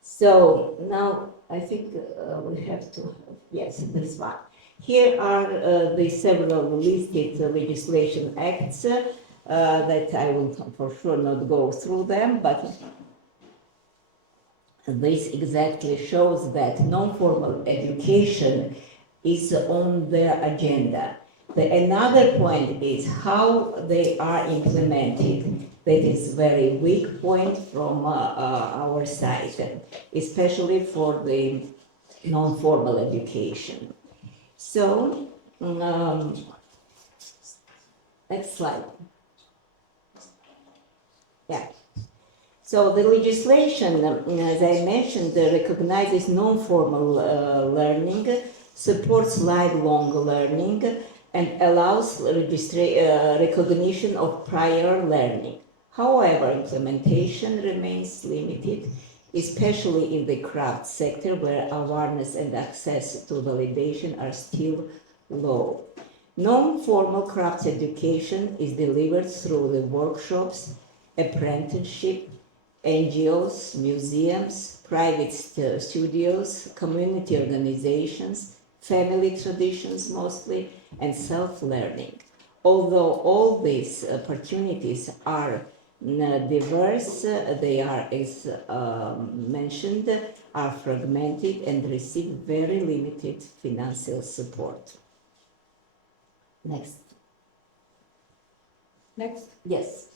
So now I think we have to, yes, this one. Here are the several listed legislation acts that I will for sure not go through them, but this exactly shows that non-formal education is on their agenda. Another point is how they are implemented. That is very weak point from our side, especially for the non-formal education. So, next slide. Yeah. So the legislation, as I mentioned, recognizes non-formal learning, supports lifelong learning, and allows recognition of prior learning. However, implementation remains limited, especially in the craft sector where awareness and access to validation are still low. Non-formal crafts education is delivered through the workshops, apprenticeship, NGOs, museums, private studios, community organizations, family traditions mostly, and self-learning. Although all these opportunities are diverse, they are, as mentioned, are fragmented and receive very limited financial support. Next. Next. Yes.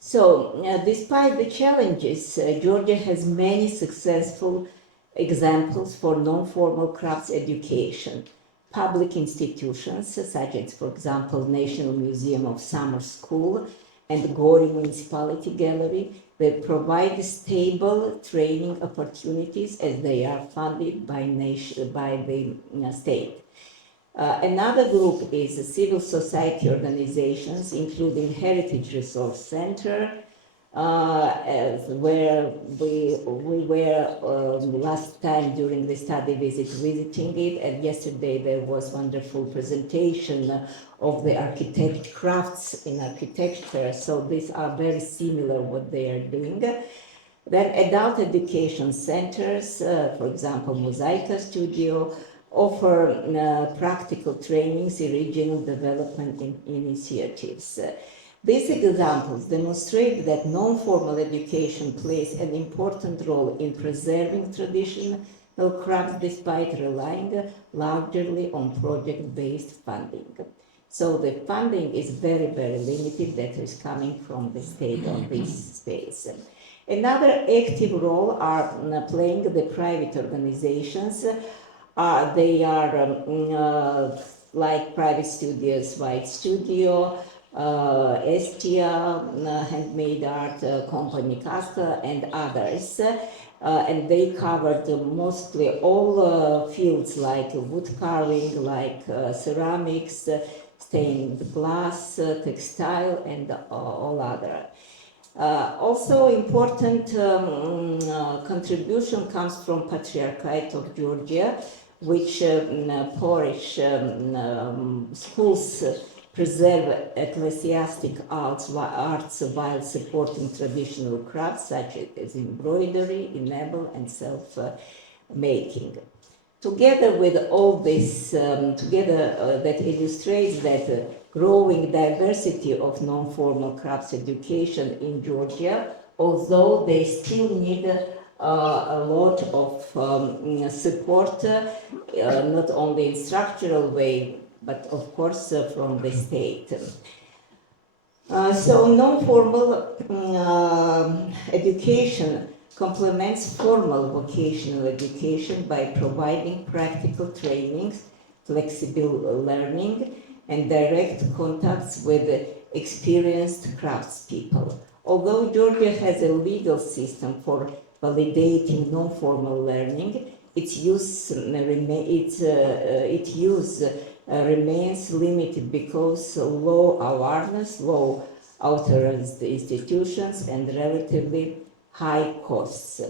So, despite the challenges, Georgia has many successful examples for non-formal crafts education. Public institutions, such as, for example, National Museum of Summer School and Gori Municipality Gallery, they provide stable training opportunities as they are funded by the state. Another group is civil society organizations, including Heritage Resource Center, where we were last time during the study visit visiting it, and yesterday there was wonderful presentation of the architect crafts in architecture, so these are very similar what they are doing. Then adult education centers, for example, Mosaica Studio, offer practical trainings in regional development initiatives. These examples demonstrate that non-formal education plays an important role in preserving traditional crafts despite relying largely on project-based funding. So the funding is very, very limited that is coming from the state on this space. Another active role are playing the private organizations. They are like private studios, White Studio, Estia, Handmade Art Company Casca, and others. And they covered mostly all fields like wood carving, like ceramics, stained glass, textile, and all other. Also important contribution comes from Patriarchate of Georgia, which parish schools preserve ecclesiastic arts while supporting traditional crafts such as embroidery, enamel, and self-making. Together with all this, that illustrates that growing diversity of non-formal crafts education in Georgia, although they still need a lot of support, not only in structural way, but of course from the state. So non-formal education complements formal vocational education by providing practical trainings, flexible learning, and direct contacts with experienced craftspeople. Although Georgia has a legal system for validating non-formal learning, its use remains limited because low awareness, low authorized institutions, and relatively high costs.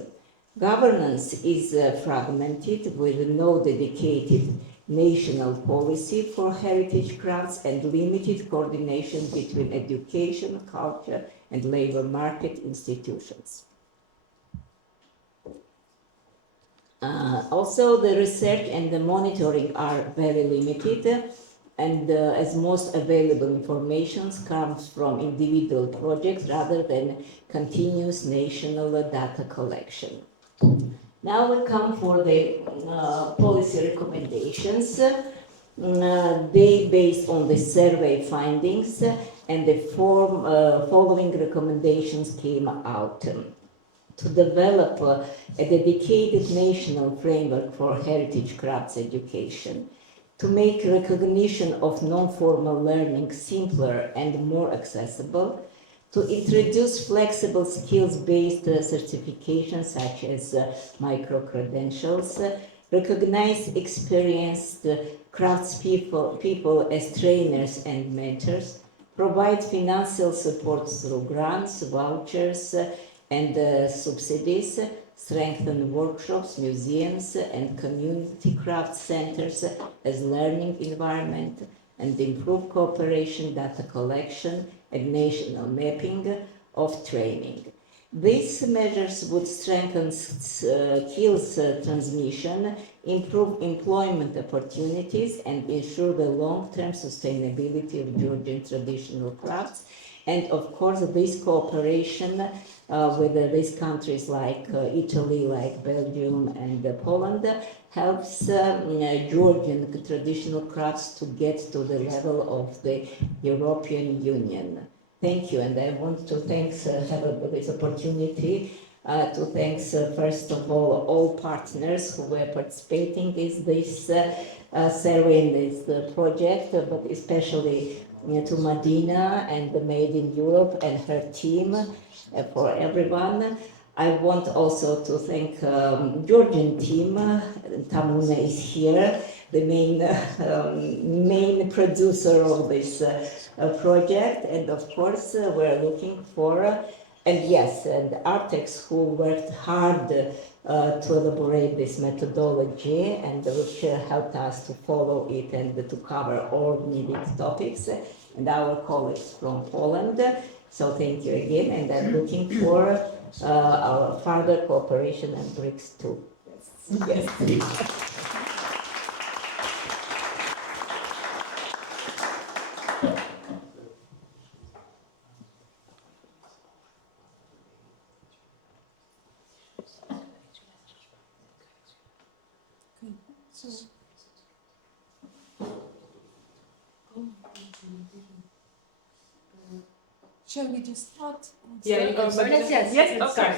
Governance is fragmented with no dedicated national policy for heritage crafts and limited coordination between education, culture, and labor market institutions. Also, the research and the monitoring are very limited, and as most available information comes from individual projects rather than continuous national data collection. Now we come for the policy recommendations. They based on the survey findings, and the following recommendations came out. To develop a dedicated national framework for heritage crafts education, to make recognition of non-formal learning simpler and more accessible, to introduce flexible skills-based certifications such as micro-credentials, recognize experienced craftspeople as trainers and mentors, provide financial support through grants, vouchers, and subsidies, strengthen workshops, museums, and community craft centers as learning environment, and improve cooperation, data collection, and national mapping of training. These measures would strengthen skills transmission, improve employment opportunities, and ensure the long-term sustainability of Georgian traditional crafts. And of course, this cooperation with these countries like Italy, like Belgium, and Poland helps Georgian traditional crafts to get to the level of the European Union. Thank you, and I want to have this opportunity to thank first of all partners who were participating in this survey, in this project, but especially to Madina and the Made in Europe and her team, for everyone. I want also to thank Georgian team. Tamuna is here, the main producer of this project, and of course we're looking for and Artex, who worked hard to elaborate this methodology and which helped us to follow it and to cover all needed topics, and our colleagues from Poland. So thank you again, and I'm looking for our further cooperation and BRICS too. Yes. Shall we just start? Yeah, you can start. Yes, okay.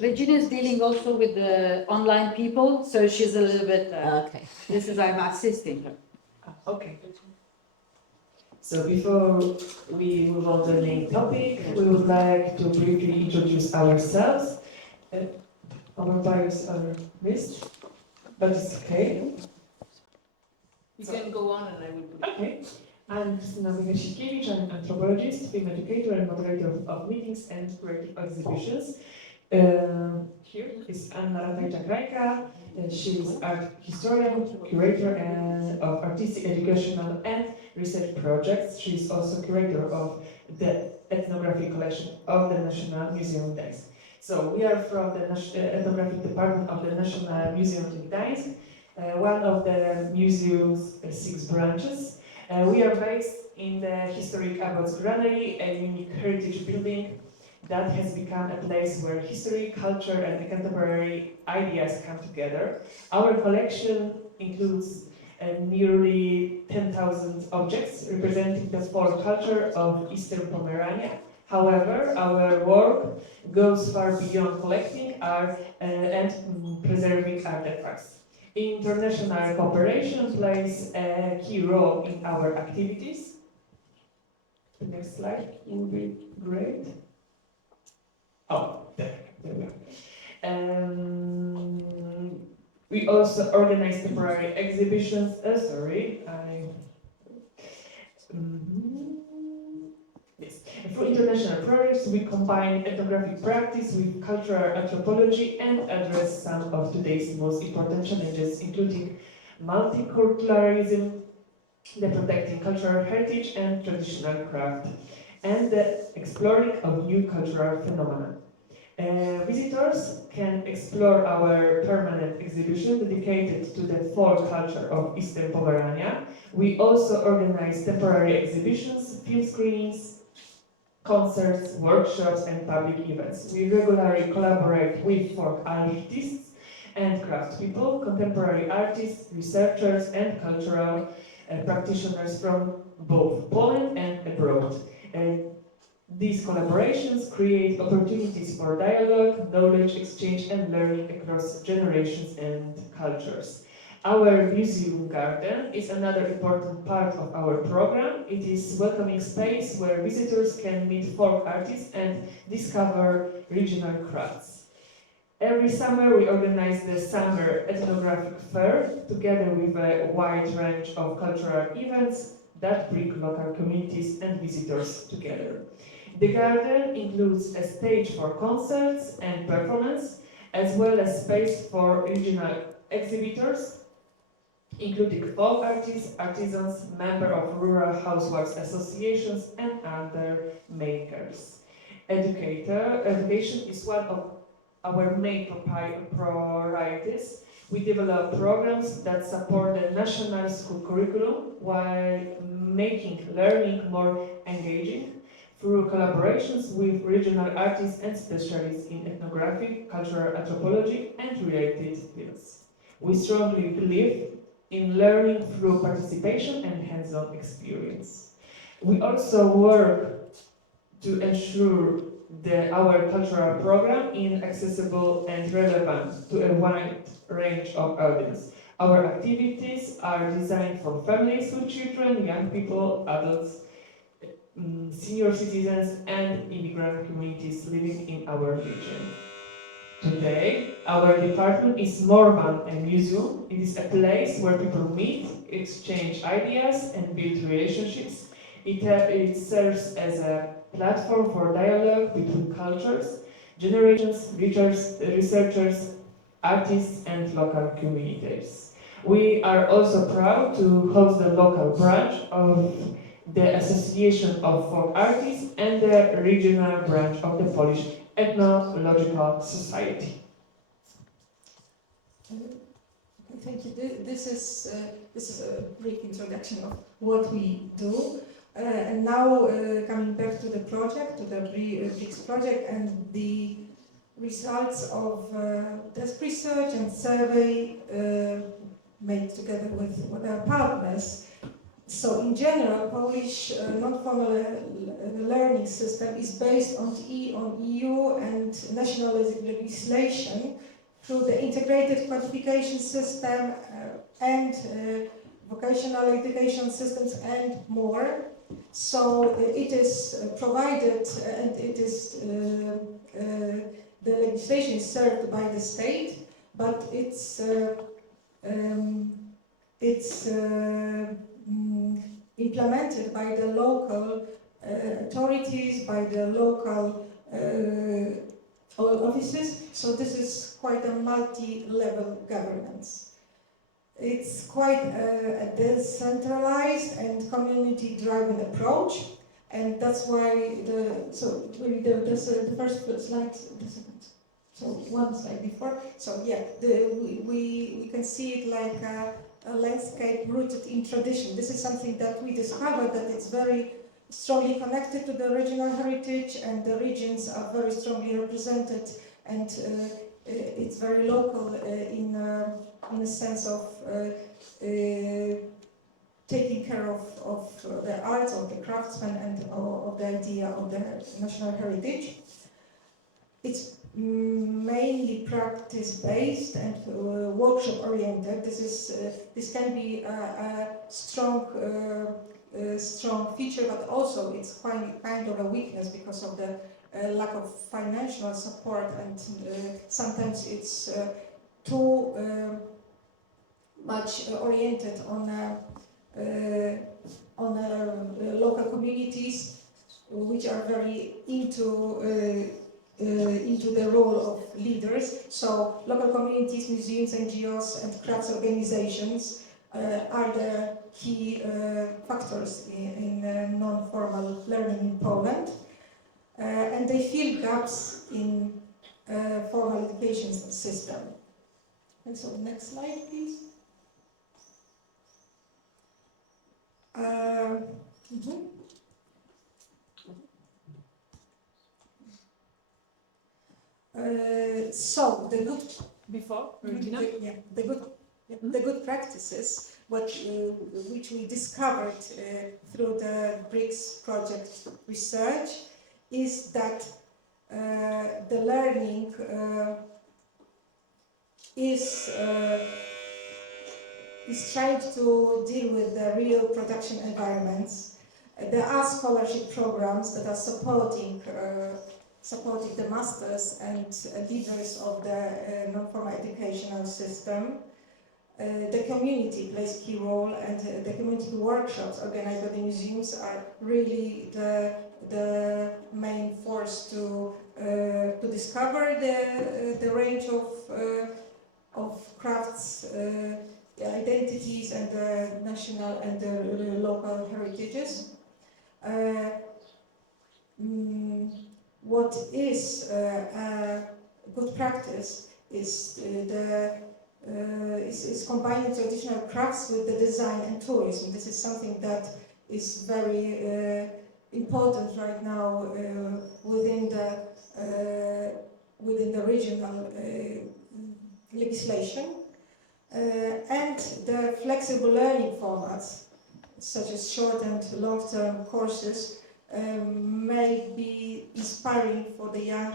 Regina is dealing also with the online people, so she's a little bit, Okay. this is, I'm assisting her. Okay. So before we move on to the main topic, we would like to briefly introduce ourselves. Our bios are missed, but it's okay. You can go on and I will put it. Okay. I'm Krystyna Wojciechowicz. I'm an anthropologist, film educator, and moderator of meetings and creative exhibitions. Here is Anna Ratajczak-Rajka. She is art historian, curator of artistic, educational, and research projects. She is also curator of the ethnographic collection of the National Museum of Gdańsk. So we are from the ethnographic department of the National Museum in Gdańsk, one of the museum's 6 branches. We are based in the historic Abbott's Granary, a unique heritage building that has become a place where history, culture, and contemporary ideas come together. Our collection includes nearly 10,000 objects representing the folk culture of Eastern Pomerania. However, our work goes far beyond collecting art and preserving artifacts. International cooperation plays a key role in our activities. The next slide would be great. Oh, there we are. We also organize temporary exhibitions. Yes. For international projects, we combine ethnographic practice with cultural anthropology and address some of today's most important challenges, including multiculturalism, the protecting cultural heritage and traditional craft, and the exploring of new cultural phenomena. Visitors can explore our permanent exhibition dedicated to the folk culture of Eastern Pomerania. We also organize temporary exhibitions, film screenings, concerts, workshops, and public events. We regularly collaborate with folk artists and craftspeople, contemporary artists, researchers, and cultural practitioners from both Poland and abroad. These collaborations create opportunities for dialogue, knowledge exchange, and learning across generations and cultures. Our museum garden is another important part of our program. It is a welcoming space where visitors can meet folk artists and discover regional crafts. Every summer we organize the Summer Ethnographic Fair together with a wide range of cultural events that bring local communities and visitors together. The garden includes a stage for concerts and performance, as well as space for regional exhibitors, including folk artists, artisans, members of rural housewives associations, and other makers. Education is one of our main priorities. We develop programs that support the national school curriculum while making learning more engaging through collaborations with regional artists and specialists in ethnography, cultural anthropology, and related fields. We strongly believe in learning through participation and hands-on experience. We also work to ensure our cultural program is accessible and relevant to a wide range of audience. Our activities are designed for families with children, young people, adults, senior citizens, and immigrant communities living in our region. Today, our department is more than a museum. It is a place where people meet, exchange ideas, and build relationships. It serves as a platform for dialogue between cultures, generations, researchers, artists, and local communities. We are also proud to host the local branch of the Association of Folk Artists and the regional branch of the Polish Ethnological Society. Thank you. This is a brief introduction of what we do. And now coming back to the project, to the BRICS project and the results of this research and survey made together with our partners. So in general, Polish non-formal learning system is based on EU and national legislation through the integrated qualification system and vocational education systems and more. So it is provided and it is the legislation is served by the state, but it's implemented by the local authorities, by the local offices. So this is quite a multi-level governance. It's quite a decentralized and community-driven approach, and that's why the first slide, the second, so one slide before. So yeah, we can see it like a landscape rooted in tradition. This is something that we discovered that it's very strongly connected to the regional heritage, and the regions are very strongly represented, and it's very local in a sense of taking care of the arts, of the craftsmen, and of the idea of the national heritage. It's mainly practice-based and workshop-oriented. This can be a strong feature, but also it's kind of a weakness because of the lack of financial support, and sometimes it's too much oriented on local communities, which are very into the role of leaders. So local communities, museums, NGOs, and crafts organizations are the key factors in non-formal learning in Poland, and they fill gaps in formal education system. And so, next slide, please. So the good Before, Regina? the good practices, which we discovered through the BRICS project research, is that the learning is trying to deal with the real production environments. There are scholarship programs that are supporting the masters and leaders of the non-formal educational system. The community plays a key role, and the community workshops organized by the museums are really the main force to discover the range of crafts, identities, and the national and the local heritages. What is a good practice is is combining traditional crafts with the design and tourism. This is something that is very important right now within the regional legislation, and the flexible learning formats, such as short and long-term courses, may be inspiring for the young,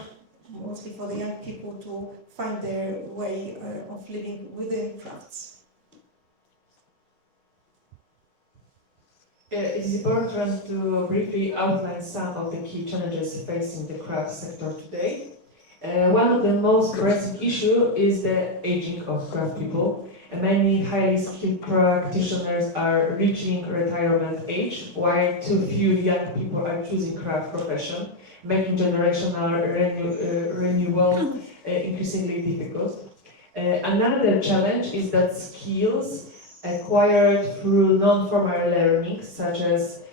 mostly for the young people, to find their way of living within crafts. It is important to briefly outline some of the key challenges facing the craft sector today. One of the most pressing issues is the aging of craft people. Many highly skilled practitioners are reaching retirement age, while too few young people are choosing craft profession, making generational renewal increasingly difficult. Another challenge is that skills acquired through non-formal learning, such as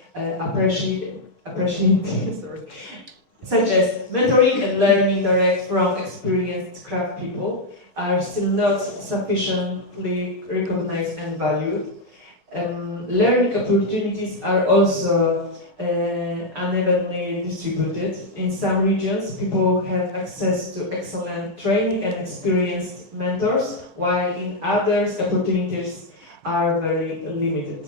such as mentoring and learning direct from experienced craft people, are still not sufficiently recognized and valued. Learning opportunities are also unevenly distributed. In some regions, people have access to excellent training and experienced mentors, while in others, opportunities are very limited.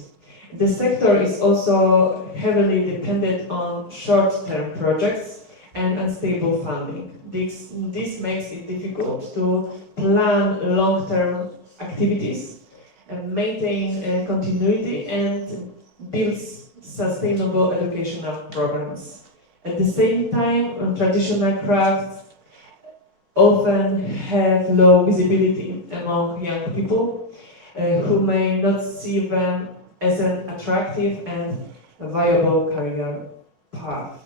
The sector is also heavily dependent on short-term projects and unstable funding. This makes it difficult to plan long-term activities, maintain continuity, and build sustainable educational programs. At the same time, traditional crafts often have low visibility among young people who may not see them as an attractive and viable career path.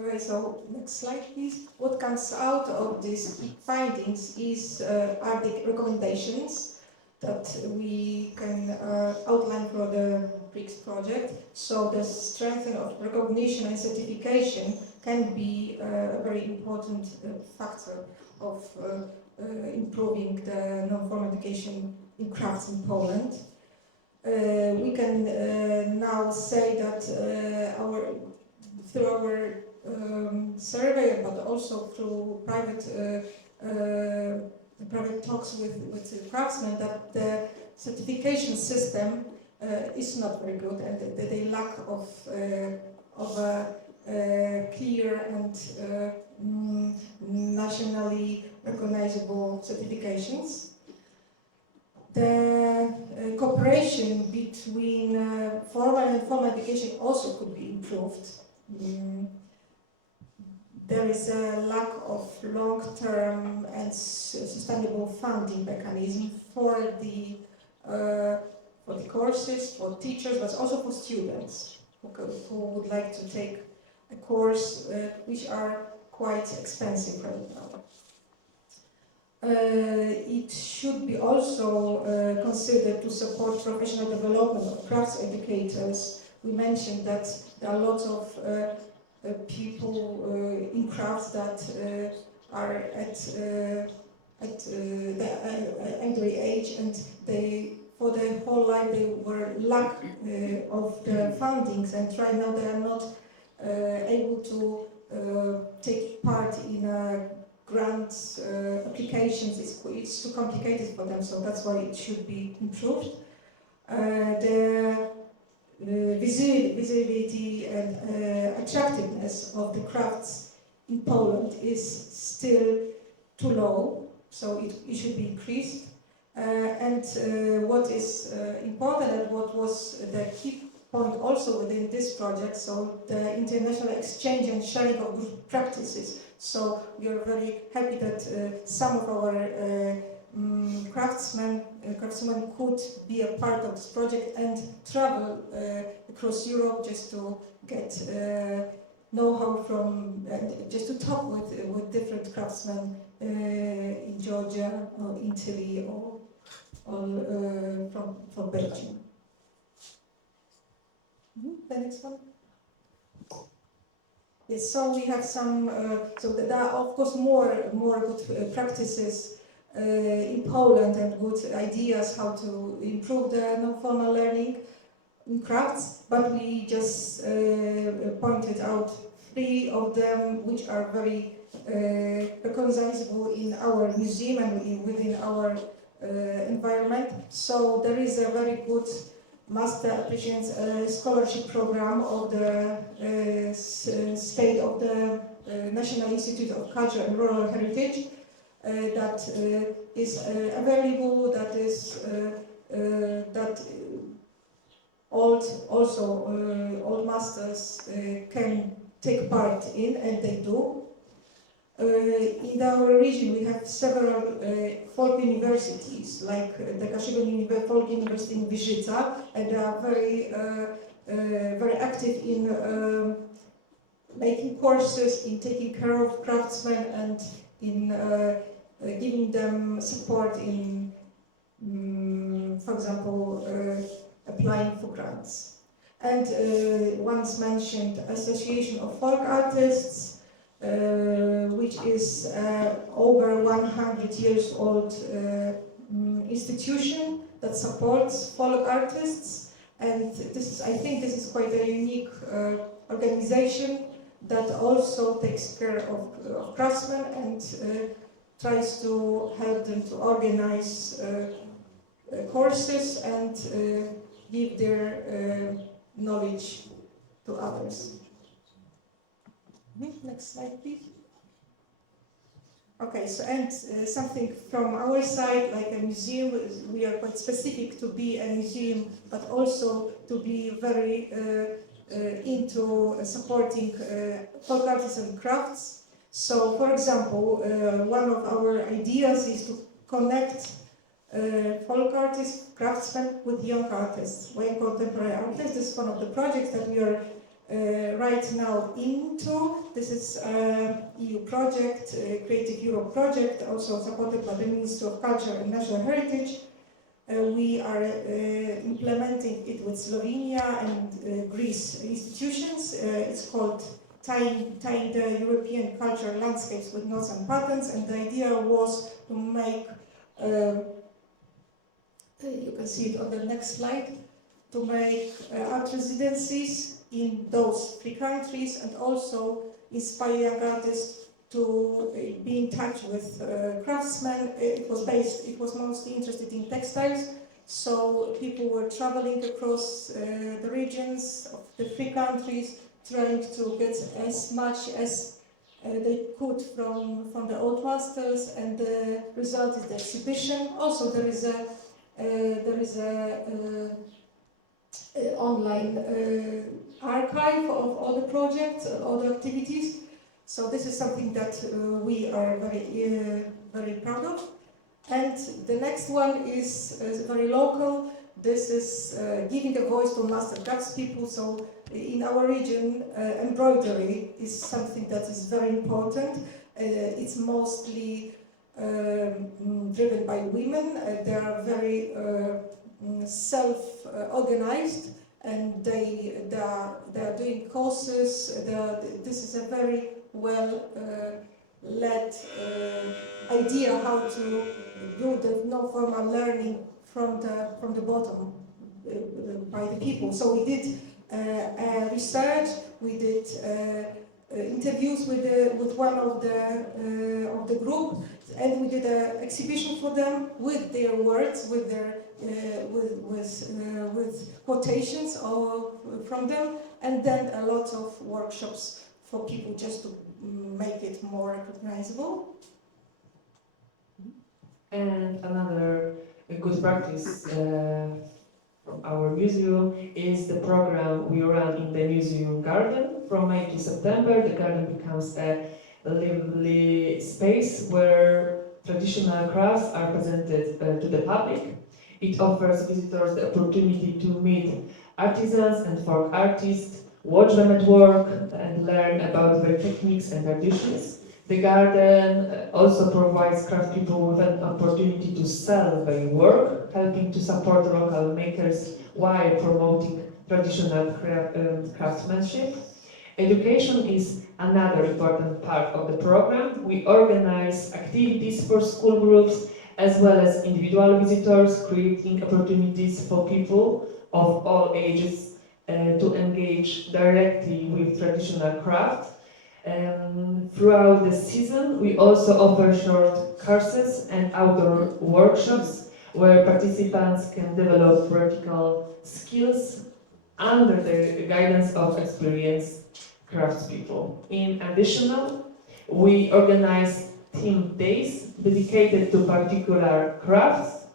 Okay, so next slide, please. What comes out of these findings are the recommendations that we can outline for the BRICS project. So the strengthening of recognition and certification can be a very important factor of improving the non-formal education in crafts in Poland. we can now say that through our survey, but also through private talks with craftsmen, that the certification system is not very good, and they lack of a clear and nationally recognizable certifications. The cooperation between formal and informal education also could be improved. There is a lack of long-term and sustainable funding mechanism for the courses, for teachers, but also for students who would like to take a course which are quite expensive right now. It should be also considered to support professional development of crafts educators. We mentioned that there are lots of people in crafts that are at the angry age, and for their whole life they were lack of the fundings, and right now they are not able to take part in grant applications. It's too complicated for them, so that's why it should be improved. The visibility and attractiveness of the crafts in Poland is still too low, so it should be increased. And what is important, and what was the key point also within this project, so the international exchange and sharing of good practices. So we are very happy that some of our craftsmen could be a part of this project and travel across Europe just to get know-how from, just to talk with different craftsmen in Georgia or Italy or from Belgium. The next one. Yes, so we have some, so there are of course more good practices in Poland and good ideas how to improve the non-formal learning in crafts, but we just pointed out 3 of them which are very recognizable in our museum and within our environment. So there is a very good Master Appreciation Scholarship Program of the state of the National Institute of Culture and Rural Heritage that is available. That is that old masters can take part in, and they do. In our region, we have several folk universities, like the Kaszebo Folk University in Wieżyca, and they are very active in making courses, in taking care of craftsmen, and in giving them support in, for example, applying for grants. And once mentioned Association of Folk Artists, which is over 100 years old institution that supports folk artists, and I think this is quite a unique organization that also takes care of craftsmen and tries to help them to organize courses and give their knowledge to others. Next slide, please. Okay, so and something from our side, like a museum, we are quite specific to be a museum, but also to be very into supporting folk artists and crafts. So, for example, one of our ideas is to connect folk artists, craftsmen with young artists, young contemporary artists. This is one of the projects that we are right now into. This is an EU project, Creative Europe project, also supported by the Ministry of Culture and National Heritage. We are implementing it with Slovenia and Greece institutions. It's called Tying the European Cultural Landscapes with Knots and Patterns, and the idea was to make, you can see it on the next slide, to make art residencies in those 3 countries and also inspire young artists to be in touch with craftsmen. It was mostly interested in textiles, so people were traveling across the regions of the 3 countries, trying to get as much as they could from the old masters, and the result is the exhibition. Also, there is a online archive of all the projects, all the activities. So this is something that we are very proud of. And the next one is very local. This is giving a voice to master craftspeople. So in our region, embroidery is something that is very important. It's mostly driven by women. They are very self-organized, and they are doing courses. This is a very well-led idea how to do the non-formal learning from the bottom by the people. So we did research. We did interviews with one of the group, and we did an exhibition for them with their words, with their with quotations from them, and then a lot of workshops for people just to make it more recognizable. And another good practice from our museum is the program we run in the museum garden. From May to September, the garden becomes a lively space where traditional crafts are presented to the public. It offers visitors the opportunity to meet artisans and folk artists, watch them at work, and learn about their techniques and traditions. The garden also provides craftspeople with an opportunity to sell their work, helping to support local makers while promoting traditional craftsmanship. Education is another important part of the program. We organize activities for school groups as well as individual visitors, creating opportunities for people of all ages to engage directly with traditional crafts. Throughout the season, we also offer short courses and outdoor workshops where participants can develop practical skills under the guidance of experienced craftspeople. In addition, we organize theme days dedicated to particular crafts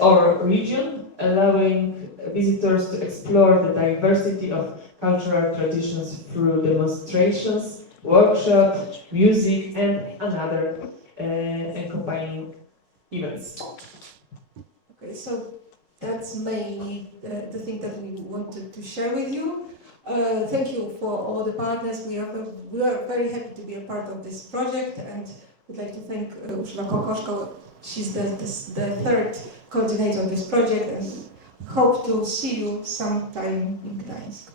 or region, allowing visitors to explore the diversity of cultural traditions through demonstrations, workshops, music, and other accompanying events. Okay, so that's mainly the thing that we wanted to share with you. Thank you for all the partners. We are very happy to be a part of this project, and we'd like to thank Urszula Kokoszko. She's the third coordinator of this project, and hope to see you sometime in Gdańsk.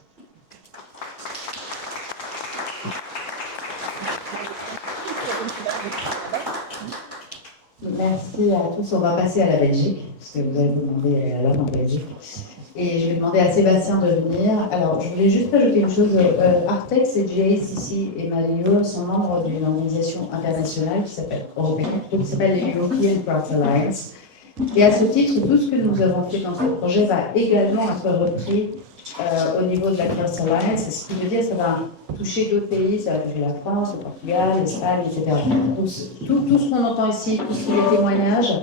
Merci à tous. On va passer à la Belgique, parce que vous avez demandé la langue en Belgique. Et je vais demander à Sébastien de venir. Alors, je voulais juste ajouter une chose. Artex et JACC et Malio sont membres d'une organisation internationale qui s'appelle européenne, qui s'appelle les European Crafts Alliance. Et à ce titre, tout ce que nous avons fait dans ce projet va également être repris au niveau de la Crafts Alliance. Ce qui veut dire que ça va toucher d'autres pays, ça va toucher la France, le Portugal, l'Espagne, etc. Donc, tout ce qu'on entend ici, tous les témoignages,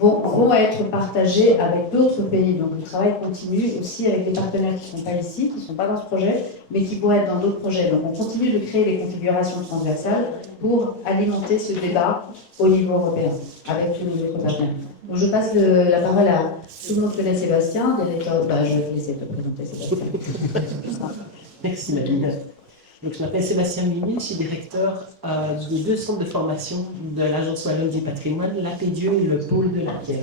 vont être partagés avec d'autres pays. Donc le travail continue aussi avec les partenaires qui ne sont pas ici, qui ne sont pas dans ce projet, mais qui pourraient être dans d'autres projets. Donc on continue de créer des configurations transversales pour alimenter ce débat au niveau européen, avec tous les autres partenaires. Donc je passe la parole à tout le monde connaît Sébastien, directeur. Je vais te laisser te présenter Sébastien. Merci Madina. Donc, je m'appelle Sébastien Mimi, je suis directeur de 2 centres de formation de l'Agence Wallonne du patrimoine, l'APDIE et le pôle de la pierre.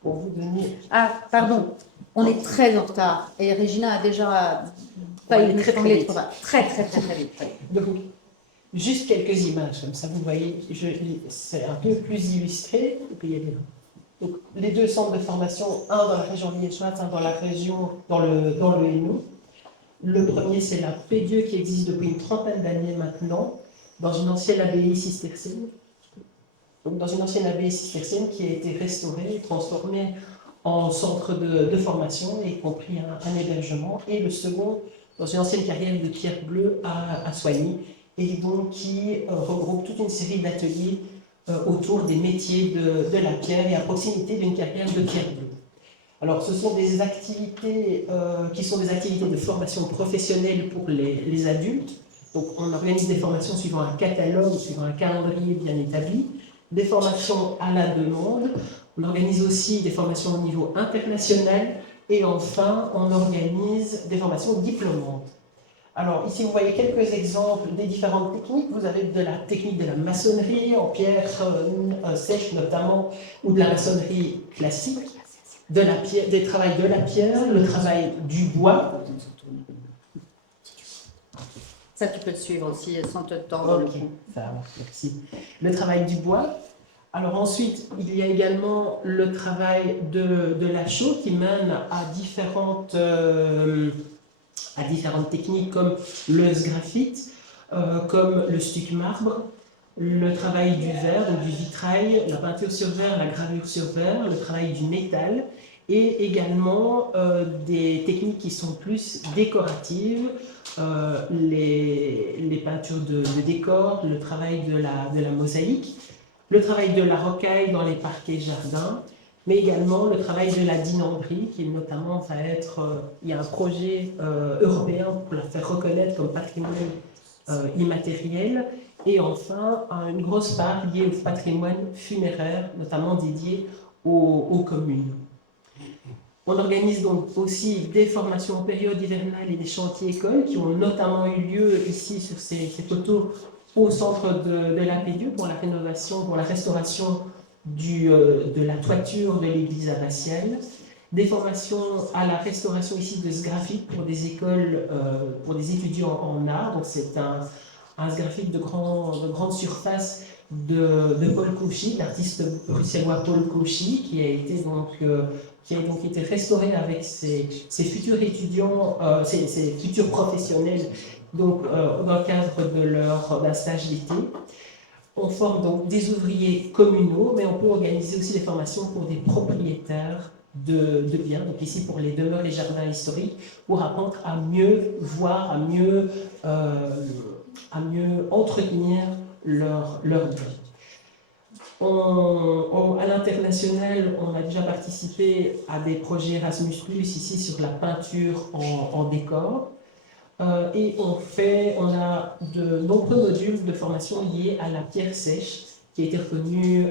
Pour vous donner... Ah, pardon, on est très en retard et Regina a déjà failli nous étrangler trop bas. Très vite. Donc, juste quelques images, comme ça vous voyez, c'est un peu plus illustré. Et puis, Donc, les deux centres de formation, un dans la région liégeoise, un dans le Hainaut. Le premier, c'est la P2 qui existe depuis une trentaine d'années maintenant, dans une ancienne abbaye cistercienne. Donc, dans une ancienne abbaye cistercienne qui a été restaurée et transformée en centre de formation, y compris un hébergement. Et le second, dans une ancienne carrière de pierre bleue à Soigny, et donc qui regroupe toute une série d'ateliers autour des métiers de la pierre et à proximité d'une carrière de pierre bleue. Alors, ce sont des activités qui sont des activités de formation professionnelle pour les adultes. Donc, on organise des formations suivant un catalogue, suivant un calendrier bien établi, des formations à la demande. On organise aussi des formations au niveau international et enfin, on organise des formations diplômantes. Alors, ici, vous voyez quelques exemples des différentes techniques. Vous avez de la technique de la maçonnerie en pierre sèche notamment, ou de la maçonnerie classique, des travails de la pierre, le travail du bois. Ça, tu peux le suivre aussi sans te tordre le cou. Ça va, merci. Le travail du bois. Alors ensuite, il y a également le travail de la chaux qui mène à différentes techniques comme le sgraphite, comme le stuc marbre, le travail du verre, donc du vitrail, la peinture sur verre, la gravure sur verre, le travail du métal, et également des techniques qui sont plus décoratives, les peintures de décor, le travail de la mosaïque, le travail de la rocaille dans les parquets jardins, mais également le travail de la dinanderie, qui notamment va être, il y a un projet européen pour la faire reconnaître comme patrimoine immatériel, et enfin une grosse part liée au patrimoine funéraire, notamment dédié aux communes. On organise donc aussi des formations en période hivernale et des chantiers écoles qui ont notamment eu lieu ici sur ces photos au centre de la P2 pour la rénovation, pour la restauration de la toiture de l'église abbatiale, des formations à la restauration ici de sgraphite pour des écoles, pour des étudiants en art. Donc c'est un sgraphite de grande surface de Paul Cauchy, l'artiste bruxellois Paul Cauchy, qui a donc été restauré avec ses futurs étudiants, ses futurs professionnels, donc dans le cadre d'un stage d'été. On forme donc des ouvriers communaux, mais on peut organiser aussi des formations pour des propriétaires de biens, donc ici pour les demeures, les jardins historiques, pour apprendre à mieux voir, à mieux entretenir leurs biens. À l'international, on a déjà participé à des projets Erasmus+, ici sur la peinture en décor. Et on a de nombreux modules de formation liés à la pierre sèche, qui a été reconnue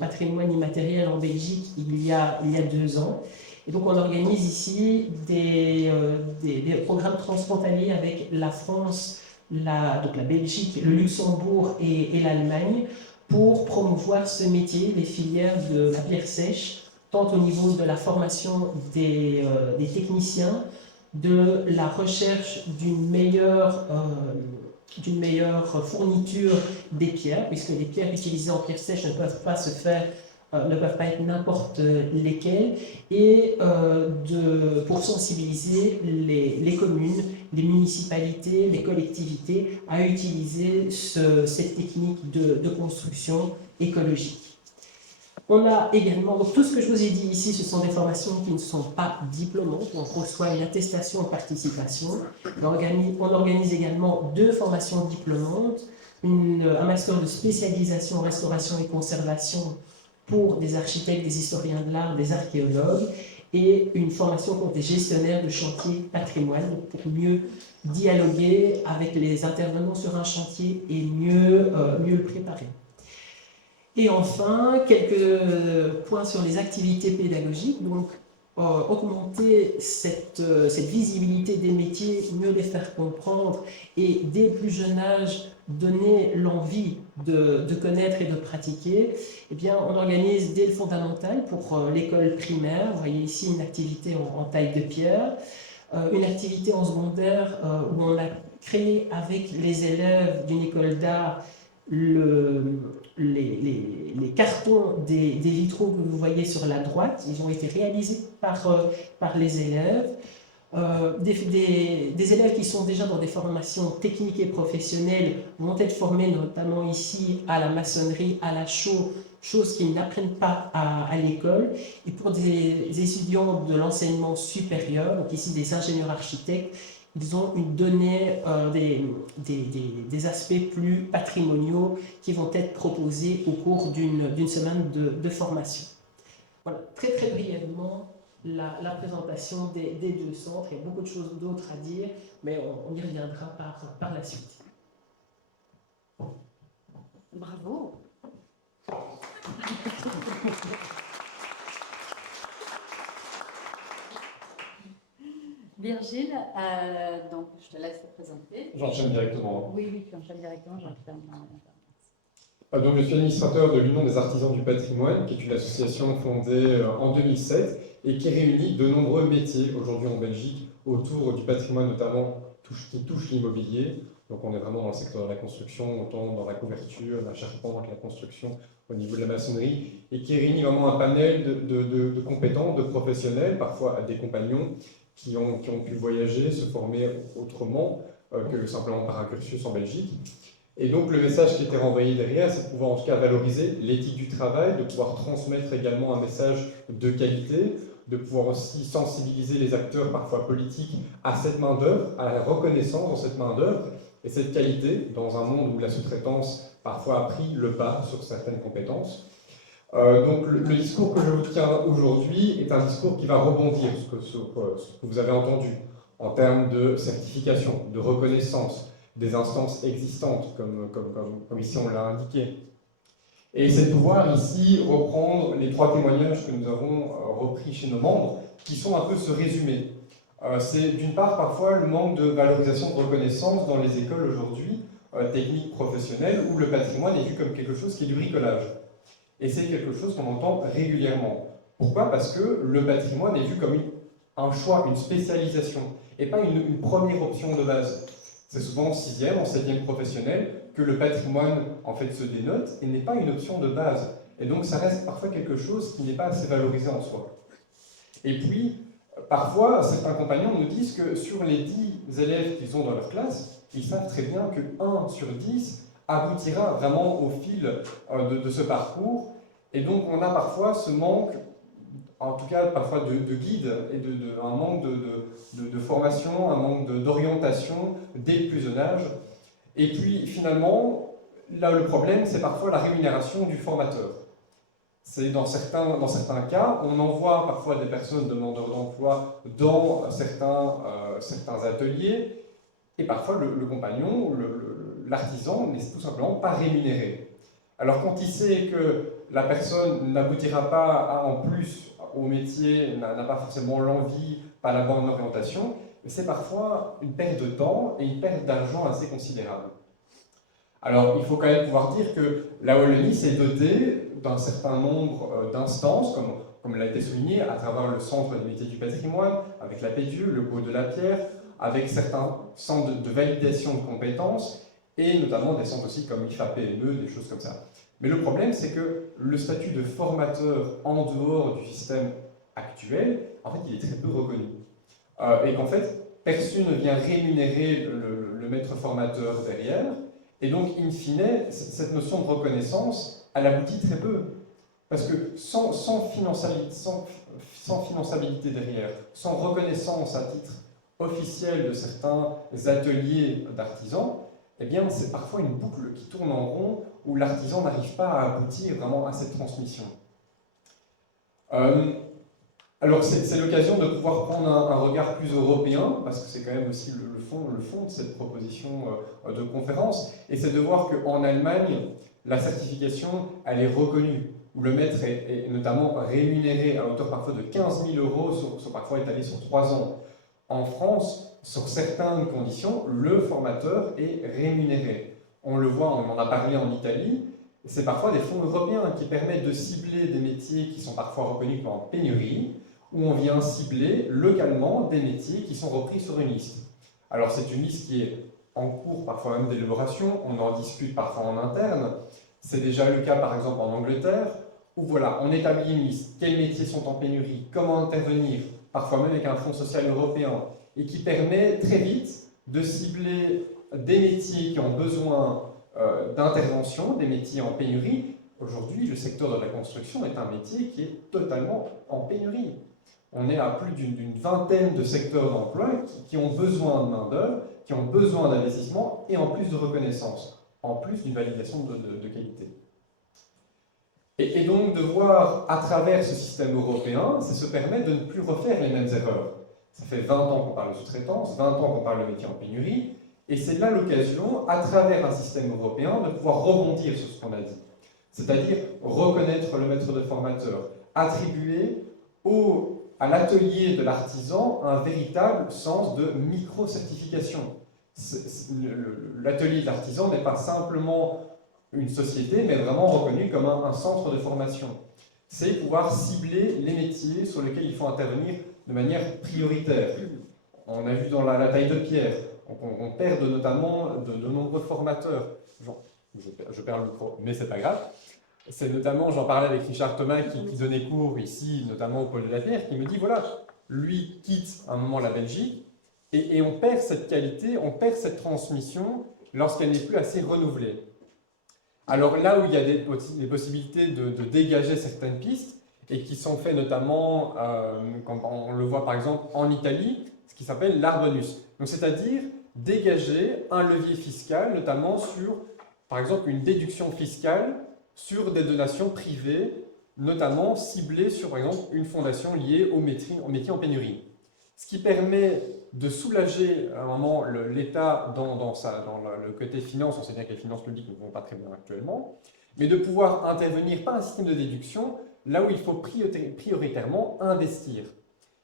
patrimoine immatériel en Belgique il y a 2 ans. Et donc on organise ici des programmes transfrontaliers avec la France, donc la Belgique, le Luxembourg et l'Allemagne, pour promouvoir ce métier, les filières de la pierre sèche, tant au niveau de la formation des techniciens, de la recherche d'une meilleure fourniture des pierres, puisque les pierres utilisées en pierre sèche ne peuvent pas être n'importe lesquelles, et pour sensibiliser les communes, les municipalités, les collectivités à utiliser cette technique de construction écologique. On a également, donc tout ce que je vous ai dit ici, ce sont des formations qui ne sont pas diplômantes, on reçoit une attestation de participation. On organise également 2 formations diplômantes, un master de spécialisation en restauration et conservation pour des architectes, des historiens de l'art, des archéologues, et une formation pour des gestionnaires de chantier patrimoine, pour mieux dialoguer avec les intervenants sur un chantier et mieux le préparer. Et enfin, quelques points sur les activités pédagogiques. Donc, augmenter cette visibilité des métiers, mieux les faire comprendre et dès le plus jeune âge donner l'envie de connaître et de pratiquer. Eh bien, on organise dès le fondamental pour l'école primaire. Vous voyez ici une activité en taille de pierre, une activité en secondaire où on a créé avec les élèves d'une école d'art les cartons des vitraux que vous voyez sur la droite, ils ont été réalisés par les élèves. Des élèves qui sont déjà dans des formations techniques et professionnelles vont être formés notamment ici à la maçonnerie, à la chaux, choses qu'ils n'apprennent pas à l'école. Et pour des étudiants de l'enseignement supérieur, donc ici des ingénieurs architectes, ils ont donné des aspects plus patrimoniaux qui vont être proposés au cours d'une semaine de formation. Voilà, très très brièvement, la présentation des deux centres. Il y a beaucoup de choses d'autres à dire, mais on y reviendra par la suite. Bravo. Virgile, donc je te laisse te présenter. J'enchaîne directement. Oui, tu enchaînes directement, j'enchaîne. Donc, je suis administrateur de l'Union des artisans du patrimoine, qui est une association fondée en 2007 et qui réunit de nombreux métiers aujourd'hui en Belgique autour du patrimoine, notamment qui touche l'immobilier. Donc on est vraiment dans le secteur de la construction, autant dans la couverture, la charpente, la construction, au niveau de la maçonnerie, et qui réunit vraiment un panel de compétents, de professionnels, parfois des compagnons, qui ont pu voyager, se former autrement que simplement par un cursus en Belgique. Et donc le message qui était renvoyé derrière, c'est de pouvoir en tout cas valoriser l'éthique du travail, de pouvoir transmettre également un message de qualité, de pouvoir aussi sensibiliser les acteurs parfois politiques à cette main-d'œuvre, à la reconnaissance dans cette main-d'œuvre et cette qualité dans un monde où la sous-traitance parfois a pris le pas sur certaines compétences. Donc le discours que je vous tiens aujourd'hui est un discours qui va rebondir sur ce que vous avez entendu en termes de certification, de reconnaissance, des instances existantes, comme ici on l'a indiqué. Et c'est de pouvoir ici reprendre les 3 témoignages que nous avons repris chez nos membres, qui sont un peu ce résumé. C'est d'une part parfois le manque de valorisation, de reconnaissance dans les écoles aujourd'hui, techniques professionnelles, où le patrimoine est vu comme quelque chose qui est du bricolage. Et c'est quelque chose qu'on entend régulièrement. Pourquoi? Parce que le patrimoine est vu comme un choix, une spécialisation, et pas une première option de base. C'est souvent en 6e, en 7e professionnel que le patrimoine en fait se dénote et n'est pas une option de base. Et donc ça reste parfois quelque chose qui n'est pas assez valorisé en soi. Et puis, parfois, certains compagnons nous disent que sur les 10 élèves qu'ils ont dans leur classe, ils savent très bien que 1 sur 10 aboutira vraiment au fil de ce parcours. Et donc on a parfois ce manque, en tout cas parfois de guide et un manque de formation, un manque d'orientation dès le plus jeune âge. Et puis finalement, là le problème c'est parfois la rémunération du formateur. C'est dans certains cas, on envoie parfois des personnes demandeurs d'emploi dans certains ateliers, et parfois le compagnon, l'artisan n'est tout simplement pas rémunéré. Alors quand il sait que la personne n'aboutira pas en plus au métier, n'a pas forcément l'envie, pas la bonne orientation, c'est parfois une perte de temps et une perte d'argent assez considérable. Alors il faut quand même pouvoir dire que la Wallonie s'est dotée d'un certain nombre d'instances, comme l'a été souligné, à travers le Centre des métiers du patrimoine, avec la PEDU, le Pôle de la pierre, avec certains centres de validation de compétences, et notamment des centres aussi comme IFA-PME, des choses comme ça. Mais le problème, c'est que le statut de formateur en dehors du système actuel, en fait, il est très peu reconnu. Et qu'en fait, personne ne vient rémunérer le maître formateur derrière, et donc, in fine, cette notion de reconnaissance, elle aboutit très peu. Parce que sans finançabilité derrière, sans reconnaissance à titre officiel de certains ateliers d'artisans, eh bien, c'est parfois une boucle qui tourne en rond où l'artisan n'arrive pas à aboutir vraiment à cette transmission. Alors, c'est l'occasion de pouvoir prendre un regard plus européen, parce que c'est quand même aussi le fond de cette proposition de conférence, et c'est de voir qu'en Allemagne, la certification, elle est reconnue, où le maître est notamment rémunéré à hauteur parfois de 15 000 €, parfois étalé sur 3 ans. En France, sur certaines conditions, le formateur est rémunéré. On le voit, on en a parlé en Italie, c'est parfois des fonds européens qui permettent de cibler des métiers qui sont parfois reconnus comme en pénurie, où on vient cibler localement des métiers qui sont repris sur une liste. Alors c'est une liste qui est en cours, parfois même d'élaboration, on en discute parfois en interne, C'est déjà le cas par exemple en Angleterre, où voilà, on établit une liste, quels métiers sont en pénurie, comment intervenir, parfois même avec un fonds social européen, et qui permet très vite de cibler des métiers qui ont besoin d'intervention, des métiers en pénurie. Aujourd'hui, le secteur de la construction est un métier qui est totalement en pénurie. On est à plus d'une vingtaine de secteurs d'emploi qui ont besoin de main-d'œuvre, qui ont besoin d'investissement et en plus de reconnaissance, en plus d'une validation de qualité. Et donc de voir à travers ce système européen, ça se permet de ne plus refaire les mêmes erreurs. Ça fait 20 ans qu'on parle de sous-traitance, 20 ans qu'on parle de métier en pénurie, et c'est là l'occasion, à travers un système européen, de pouvoir rebondir sur ce qu'on a dit. C'est-à-dire reconnaître le maître de formateur, attribuer à l'atelier de l'artisan un véritable sens de micro-certification. L'atelier de l'artisan n'est pas simplement une société, mais vraiment reconnu comme un centre de formation. C'est pouvoir cibler les métiers sur lesquels il faut intervenir de manière prioritaire. On a vu dans la taille de pierre, on perd notamment de nombreux formateurs. Je perds le micro, mais c'est pas grave. C'est notamment, j'en parlais avec Richard Thomas qui donnait cours ici, notamment au pôle de la pierre, qui me dit voilà, lui quitte à un moment la Belgique et on perd cette qualité, on perd cette transmission lorsqu'elle n'est plus assez renouvelée. Alors là où il y a des possibilités de dégager certaines pistes et qui sont faites notamment, comme on le voit par exemple en Italie, ce qui s'appelle l'art bonus. Donc c'est-à-dire dégager un levier fiscal, notamment sur, par exemple, une déduction fiscale sur des donations privées, notamment ciblées sur, par exemple, une fondation liée au métier en pénurie. Ce qui permet de soulager à un moment l'État dans le côté finance. On sait bien que les finances publiques ne vont pas très bien actuellement, mais de pouvoir intervenir par un système de déduction là où il faut prioritairement investir.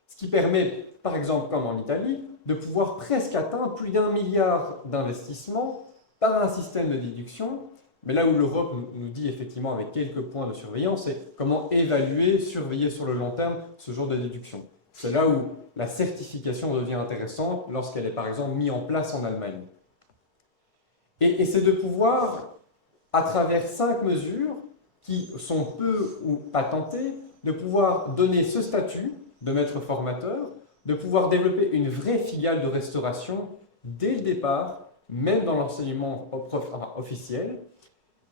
Ce qui permet, par exemple, comme en Italie, de pouvoir presque atteindre plus d'1 milliard d'investissements par un système de déduction. Mais là où l'Europe nous dit effectivement avec quelques points de surveillance, c'est comment évaluer, surveiller sur le long terme ce genre de déduction. C'est là où la certification devient intéressante lorsqu'elle est par exemple mise en place en Allemagne. Et c'est de pouvoir, à travers 5 mesures qui sont peu ou patentées, de pouvoir donner ce statut de maître formateur, de pouvoir développer une vraie filiale de restauration dès le départ, même dans l'enseignement officiel,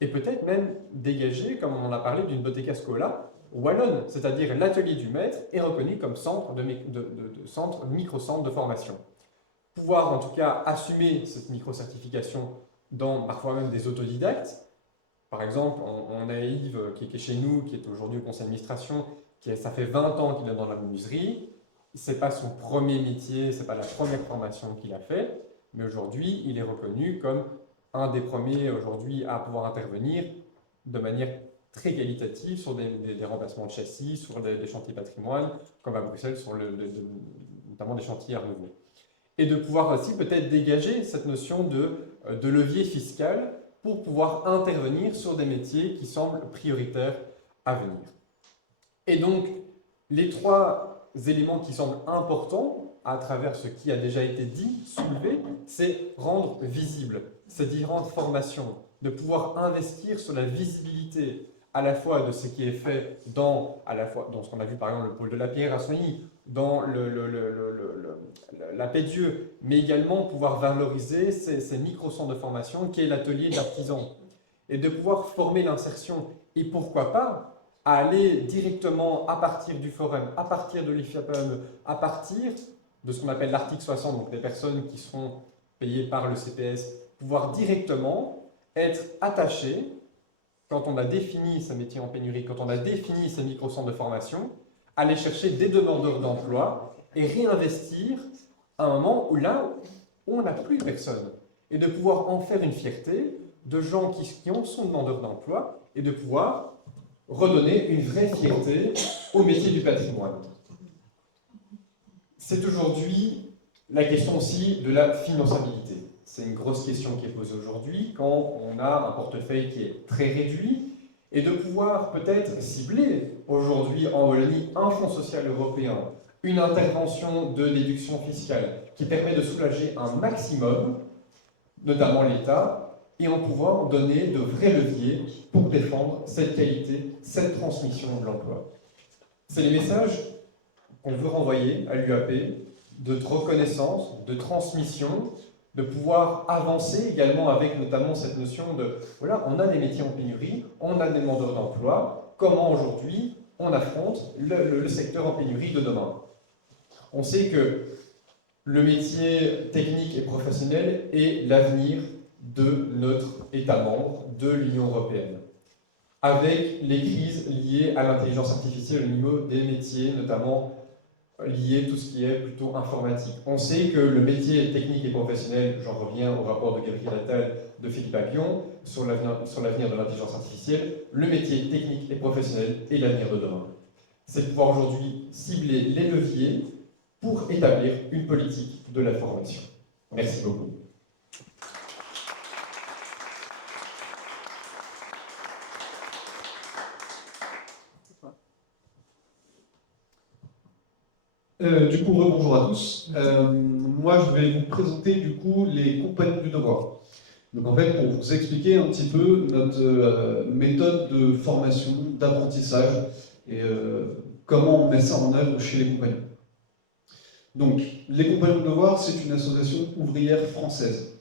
et peut-être même dégager, comme on en a parlé, d'une Bottega Scola wallonne, c'est-à-dire l'atelier du maître est reconnu comme micro-centre de formation. Pouvoir en tout cas assumer cette micro-certification dans parfois même des autodidactes. Par exemple, on a Yves qui est chez nous, qui est aujourd'hui au conseil d'administration, ça fait 20 ans qu'il est dans la menuiserie. Ce n'est pas son premier métier, ce n'est pas la première formation qu'il a fait, mais aujourd'hui, il est reconnu comme un des premiers aujourd'hui à pouvoir intervenir de manière très qualitative sur des remplacements de châssis, sur des chantiers patrimoine, comme à Bruxelles, sur notamment des chantiers Art Nouveau. Et de pouvoir aussi peut-être dégager cette notion de levier fiscal pour pouvoir intervenir sur des métiers qui semblent prioritaires à venir. Et donc, les 3 éléments qui semblent importants à travers ce qui a déjà été dit, soulevé, c'est rendre visible ces différentes formations, de pouvoir investir sur la visibilité à la fois de ce qui est fait dans ce qu'on a vu par exemple le pôle de la pierre à Soigny, dans la Paix Dieu, mais également pouvoir valoriser ces micro-centres de formation qui est l'atelier d'artisan et de pouvoir former l'insertion et pourquoi pas à aller directement à partir du forum, à partir de l'IFAPME, à partir de ce qu'on appelle l'article 60, donc des personnes qui seront payées par le CPS, pouvoir directement être attachées quand on a défini ce métier en pénurie, quand on a défini ces micro-centres de formation, aller chercher des demandeurs d'emploi et réinvestir à un moment où on n'a plus personne. Et de pouvoir en faire une fierté de gens qui sont demandeurs d'emploi et de pouvoir redonner une vraie fierté au métier du patrimoine. C'est aujourd'hui la question aussi de la finançabilité. C'est une grosse question qui est posée aujourd'hui quand on a un portefeuille qui est très réduit et de pouvoir peut-être cibler aujourd'hui en Wallonie un fonds social européen, une intervention de déduction fiscale qui permet de soulager un maximum, notamment l'État, et en pouvant donner de vrais leviers pour défendre cette qualité, cette transmission de l'emploi. C'est les messages qu'on veut renvoyer à l'UAP de reconnaissance, de transmission, de pouvoir avancer également avec notamment cette notion de, voilà, on a des métiers en pénurie, on a des demandeurs d'emploi, comment aujourd'hui on affronte le secteur en pénurie de demain. On sait que le métier technique et professionnel est l'avenir de notre État membre, de l'Union européenne. Avec les crises liées à l'intelligence artificielle au niveau des métiers, notamment liés à tout ce qui est plutôt informatique. On sait que le métier technique et professionnel, j'en reviens au rapport de Gabriel Attal, de Philippe Papillon, sur l'avenir de l'intelligence artificielle, le métier technique et professionnel est l'avenir de demain. C'est de pouvoir aujourd'hui cibler les leviers pour établir une politique de la formation. Merci beaucoup. Du coup, rebonjour à tous. Moi, je vais vous présenter du coup les compagnons du devoir. Donc en fait, pour vous expliquer un petit peu notre méthode de formation, d'apprentissage et comment on met ça en œuvre chez les compagnons. Donc, les compagnons du devoir, c'est une association ouvrière française.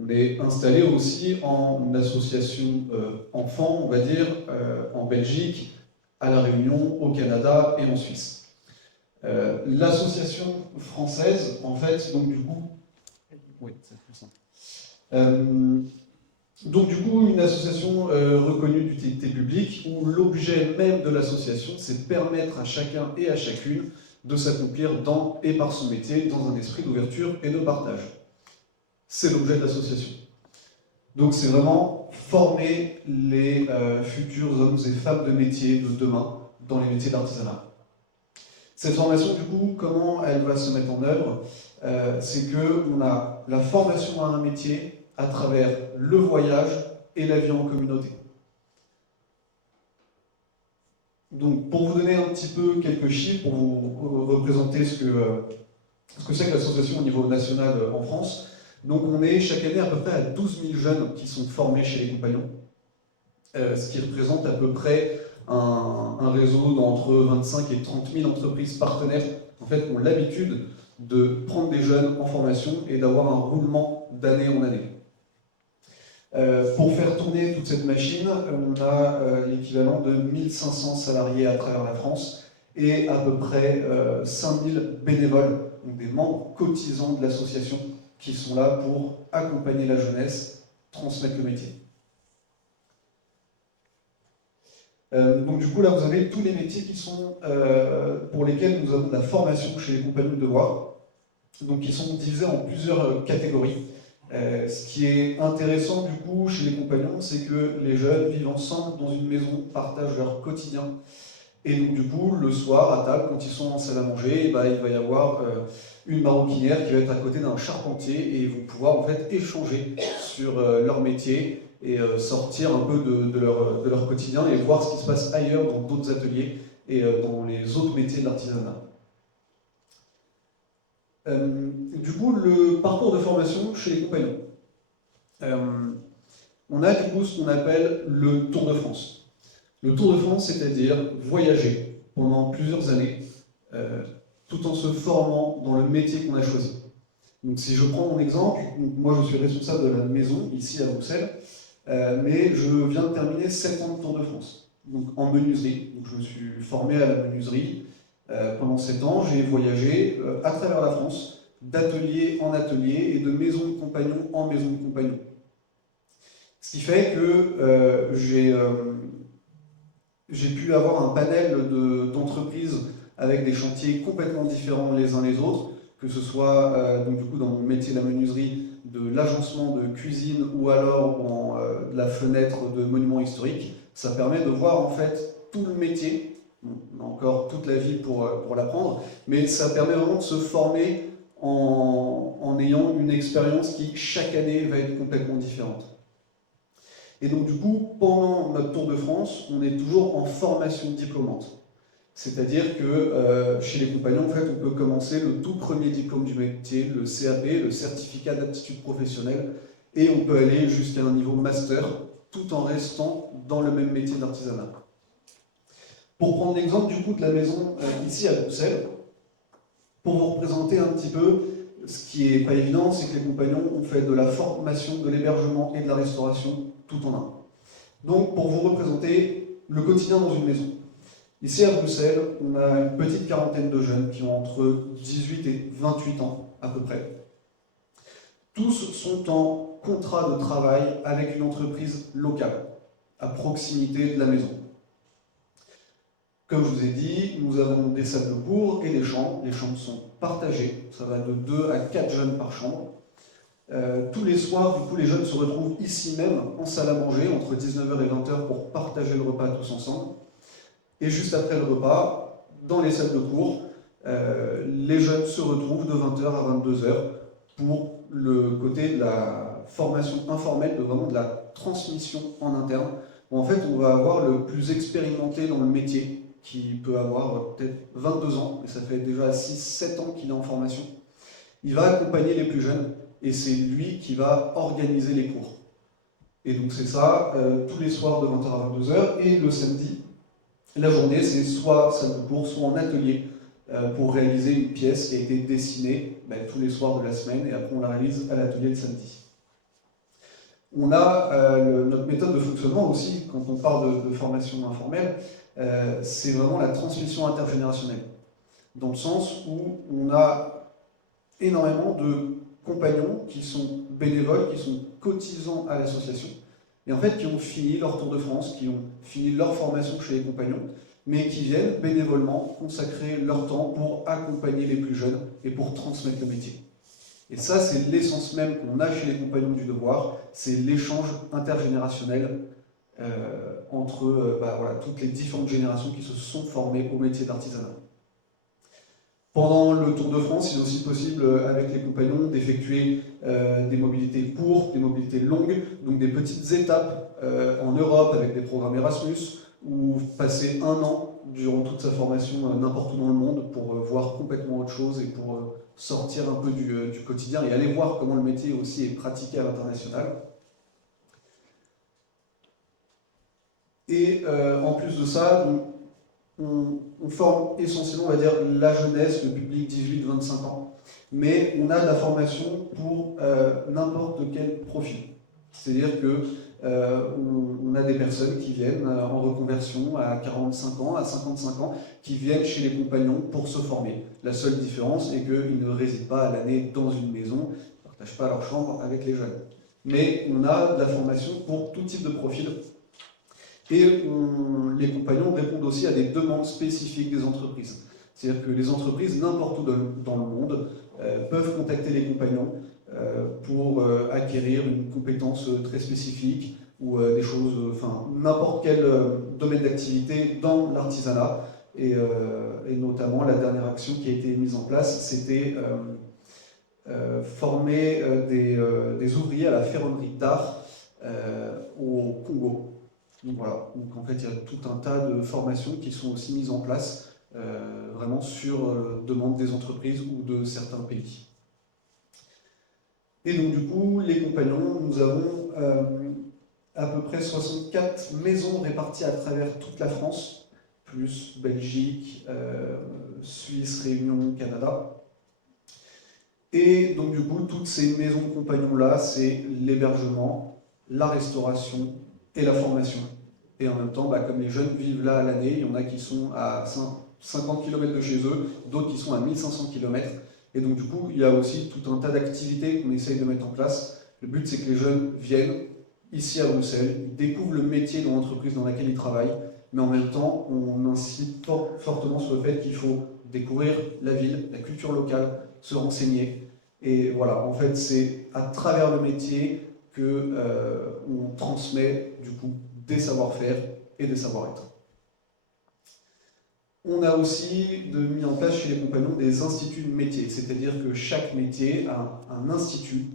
On est installé aussi en association enfant, on va dire, en Belgique, à La Réunion, au Canada et en Suisse. L'association française, en fait, donc du coup, oui, c'est plus simple. Donc du coup, une association reconnue d'utilité publique où l'objet même de l'association, c'est permettre à chacun et à chacune de s'accomplir dans et par son métier dans un esprit d'ouverture et de partage. C'est l'objet de l'association. Donc c'est vraiment former les futurs hommes et femmes de métier de demain dans les métiers d'artisanat. Cette formation, du coup, comment elle va se mettre en œuvre? C'est qu'on a la formation à un métier à travers le voyage et la vie en communauté. Donc, pour vous donner un petit peu quelques chiffres, pour vous représenter ce que c'est que l'association au niveau national en France, donc on est chaque année à peu près à 12 000 jeunes qui sont formés chez les compagnons, ce qui représente à peu près un réseau d'entre 25 et 30 000 entreprises partenaires en fait, qui ont l'habitude de prendre des jeunes en formation et d'avoir un roulement d'année en année. Pour faire tourner toute cette machine, on a l'équivalent de 1500 salariés à travers la France et à peu près 5000 bénévoles, donc des membres cotisants de l'association qui sont là pour accompagner la jeunesse, transmettre le métier. Donc du coup là vous avez tous les métiers qui sont pour lesquels nous avons de la formation chez les compagnons de devoir, donc ils sont divisés en plusieurs catégories. Ce qui est intéressant du coup chez les compagnons, c'est que les jeunes vivent ensemble dans une maison, partagent leur quotidien, et donc du coup le soir à table quand ils sont en salle à manger, il va y avoir une maroquinière qui va être à côté d'un charpentier et ils vont pouvoir en fait échanger sur leur métier et sortir un peu de leur quotidien et voir ce qui se passe ailleurs dans d'autres ateliers et dans les autres métiers de l'artisanat. Du coup, le parcours de formation chez les compagnons. On a du coup ce qu'on appelle le Tour de France. Le Tour de France, c'est-à-dire voyager pendant plusieurs années tout en se formant dans le métier qu'on a choisi. Donc si je prends mon exemple, moi je suis responsable de la maison ici à Bruxelles, mais je viens de terminer 7 ans de Tour de France, donc en menuiserie. Donc je me suis formé à la menuiserie pendant 7 ans, j'ai voyagé à travers la France, d'atelier en atelier et de maison de compagnon en maison de compagnon. Ce qui fait que j'ai pu avoir un panel d'entreprises avec des chantiers complètement différents les uns les autres, que ce soit donc, du coup, dans mon métier de la menuiserie, de l'agencement de cuisine ou alors de la fenêtre de monuments historiques. Ça permet de voir en fait tout le métier, on a encore toute la vie pour l'apprendre, mais ça permet vraiment de se former en ayant une expérience qui chaque année va être complètement différente. Et donc du coup, pendant notre Tour de France, on est toujours en formation diplômante. C'est-à-dire que chez les compagnons, en fait, on peut commencer le tout premier diplôme du métier, le CAP, le certificat d'aptitude professionnelle, et on peut aller jusqu'à un niveau master tout en restant dans le même métier d'artisanat. Pour prendre l'exemple du coup de la maison ici à Bruxelles, pour vous représenter un petit peu, ce qui n'est pas évident, c'est que les compagnons ont fait de la formation, de l'hébergement et de la restauration tout en un. Donc pour vous représenter le quotidien dans une maison. Ici à Bruxelles, on a une petite quarantaine de jeunes qui ont entre 18 et 28 ans à peu près. Tous sont en contrat de travail avec une entreprise locale, à proximité de la maison. Comme je vous ai dit, nous avons des salles de cours et des chambres. Les chambres sont partagées, ça va de 2 à 4 jeunes par chambre. Tous les soirs, du coup, les jeunes se retrouvent ici même, en salle à manger, entre 19h et 20h, pour partager le repas tous ensemble. Et juste après le repas, dans les salles de cours, les jeunes se retrouvent de 20h à 22h pour le côté de la formation informelle, vraiment de la transmission en interne. Où en fait, on va avoir le plus expérimenté dans le métier, qui peut avoir peut-être 22 ans, mais ça fait déjà 6-7 ans qu'il est en formation. Il va accompagner les plus jeunes, et c'est lui qui va organiser les cours. Et donc c'est ça, tous les soirs de 20h à 22h, et le samedi, la journée, c'est soit salle de cours, soit en atelier, pour réaliser une pièce qui a été dessinée tous les soirs de la semaine, et après on la réalise à l'atelier le samedi. On a notre méthode de fonctionnement aussi, quand on parle de formation informelle, c'est vraiment la transmission intergénérationnelle. Dans le sens où on a énormément de compagnons qui sont bénévoles, qui sont cotisants à l'association, et en fait qui ont fini leur Tour de France, qui ont fini leur formation chez les compagnons, mais qui viennent bénévolement consacrer leur temps pour accompagner les plus jeunes et pour transmettre le métier. Et ça, c'est l'essence même qu'on a chez les compagnons du devoir, c'est l'échange intergénérationnel entre voilà, toutes les différentes générations qui se sont formées au métier d'artisanat. Pendant le Tour de France, il est aussi possible, avec les compagnons, d'effectuer des mobilités courtes, des mobilités longues, donc des petites étapes en Europe avec des programmes Erasmus, ou passer 1 an durant toute sa formation n'importe où dans le monde pour voir complètement autre chose et pour sortir un peu du quotidien et aller voir comment le métier aussi est pratiqué à l'international. Et en plus de ça, on forme essentiellement, on va dire, la jeunesse, le public 18-25 ans, mais on a de la formation pour n'importe quel profil. C'est-à-dire que on a des personnes qui viennent en reconversion à 45 ans, à 55 ans, qui viennent chez les compagnons pour se former. La seule différence est qu'ils ne résident pas à l'année dans une maison, ils ne partagent pas leur chambre avec les jeunes. Mais on a de la formation pour tout type de profil. Et les compagnons répondent aussi à des demandes spécifiques des entreprises. C'est-à-dire que les entreprises, n'importe où dans le monde, peuvent contacter les compagnons pour acquérir une compétence très spécifique ou des choses, enfin n'importe quel domaine d'activité dans l'artisanat. Et notamment, la dernière action qui a été mise en place, c'était former des ouvriers à la ferronnerie d'art au Congo. Donc voilà, donc en fait il y a tout un tas de formations qui sont aussi mises en place vraiment sur demande des entreprises ou de certains pays. Et donc du coup, les compagnons, nous avons à peu près 64 maisons réparties à travers toute la France, plus Belgique, Suisse, Réunion, Canada. Et donc du coup, toutes ces maisons de compagnons-là, c'est l'hébergement, la restauration et la formation. Et en même temps, comme les jeunes vivent là à l'année, il y en a qui sont à 50 km de chez eux, d'autres qui sont à 1500 km. Et donc du coup, il y a aussi tout un tas d'activités qu'on essaye de mettre en place. Le but, c'est que les jeunes viennent ici à Bruxelles, ils découvrent le métier dans l'entreprise dans laquelle ils travaillent, mais en même temps, on incite fortement sur le fait qu'il faut découvrir la ville, la culture locale, se renseigner. Et voilà, en fait, c'est à travers le métier qu'on transmet du coup des savoir-faire et des savoir-être. On a aussi mis en place chez les compagnons des instituts de métier, c'est-à-dire que chaque métier a un institut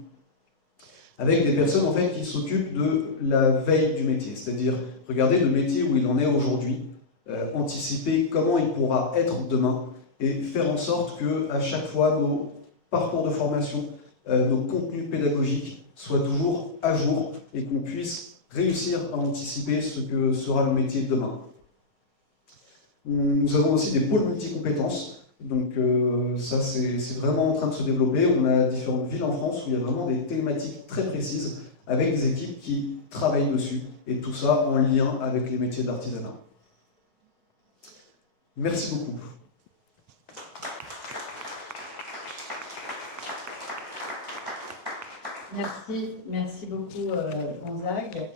avec des personnes en fait qui s'occupent de la veille du métier, c'est-à-dire regarder le métier où il en est aujourd'hui, anticiper comment il pourra être demain et faire en sorte que à chaque fois nos parcours de formation, nos contenus pédagogiques soit toujours à jour et qu'on puisse réussir à anticiper ce que sera le métier de demain. Nous avons aussi des pôles multicompétences, donc ça c'est vraiment en train de se développer. On a différentes villes en France où il y a vraiment des thématiques très précises avec des équipes qui travaillent dessus, et tout ça en lien avec les métiers d'artisanat. Merci beaucoup. Merci beaucoup Gonzague.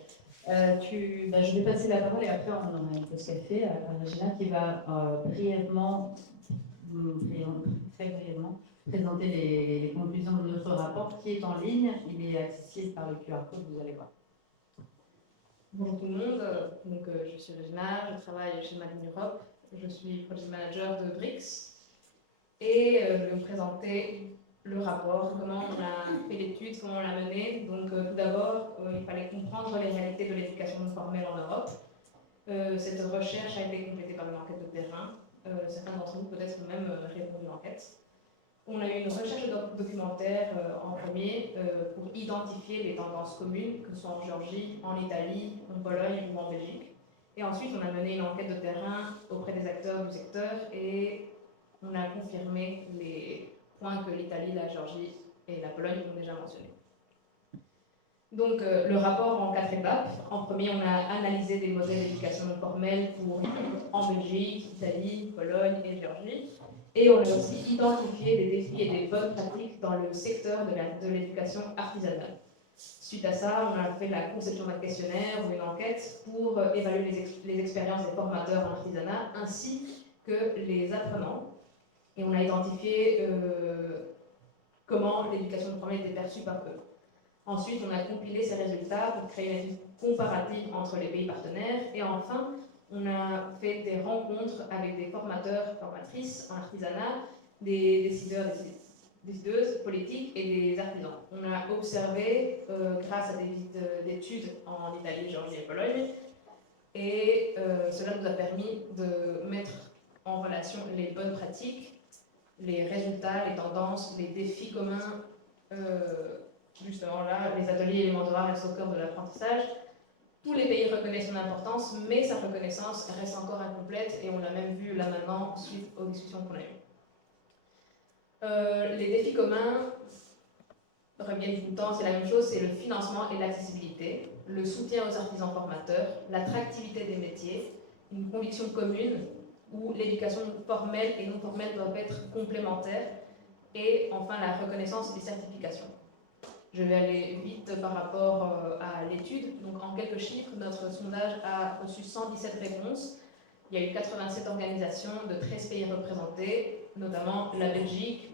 Je vais passer la parole et après on aura une pause café à Regina qui va très brièvement présenter les conclusions de notre rapport qui est en ligne. Il est accessible par le QR code, vous allez voir. Bonjour tout le monde, je suis Regina, je travaille chez Made in Europe, je suis Project Manager de BRICS et je vais vous présenter le rapport, comment on a fait l'étude, comment on l'a menée. Donc tout d'abord, il fallait comprendre les réalités de l'éducation non formelle en Europe. Cette recherche a été complétée par une enquête de terrain. Certains d'entre vous peut-être ont même répondu à l'enquête. On a eu une recherche documentaire en premier pour identifier les tendances communes, que ce soit en Géorgie, en Italie, en Pologne ou en Belgique. Et ensuite, on a mené une enquête de terrain auprès des acteurs du secteur et on a confirmé les points que l'Italie, la Géorgie et la Pologne ont déjà mentionnés. Donc, le rapport en 4 étapes. En premier, on a analysé des modèles d'éducation non formelle en Belgique, Italie, Pologne et Géorgie. Et on a aussi identifié des défis et des bonnes pratiques dans le secteur de l'éducation artisanale. Suite à ça, on a fait la conception d'un questionnaire ou une enquête pour évaluer les expériences des formateurs en artisanat ainsi que les apprenants. Et on a identifié comment l'éducation non formelle était perçue par eux. Ensuite, on a compilé ces résultats pour créer une étude comparative entre les pays partenaires. Et enfin, on a fait des rencontres avec des formateurs, formatrices en artisanat, des décideurs, décideuses politiques et des artisans. On a observé, grâce à des visites d'études en Italie, Géorgie et Pologne, et cela nous a permis de mettre en relation les bonnes pratiques, les résultats, les tendances, les défis communs, justement là, les ateliers élémentaires restent au cœur de l'apprentissage. Tous les pays reconnaissent son importance, mais sa reconnaissance reste encore incomplète et on l'a même vu là maintenant suite aux discussions qu'on a eues. Les défis communs reviennent tout le temps, c'est la même chose, c'est le financement et l'accessibilité, le soutien aux artisans formateurs, l'attractivité des métiers, une conviction commune où l'éducation formelle et non formelle doivent être complémentaires et enfin la reconnaissance des certifications. Je vais aller vite par rapport à l'étude. Donc, en quelques chiffres, notre sondage a reçu 117 réponses. Il y a eu 87 organisations de 13 pays représentés, notamment la Belgique,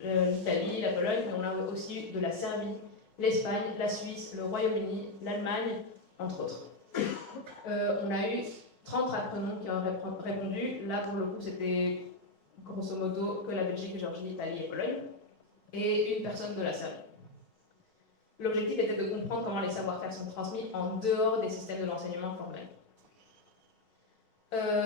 l'Italie, la Pologne, mais on a aussi eu de la Serbie, l'Espagne, la Suisse, le Royaume-Uni, l'Allemagne, entre autres. On a eu 30 apprenants qui ont répondu. Là, pour le coup, c'était grosso modo que la Belgique, Géorgie, l'Italie et Pologne, et une personne de la Serbie. L'objectif était de comprendre comment les savoir-faire sont transmis en dehors des systèmes de l'enseignement formel.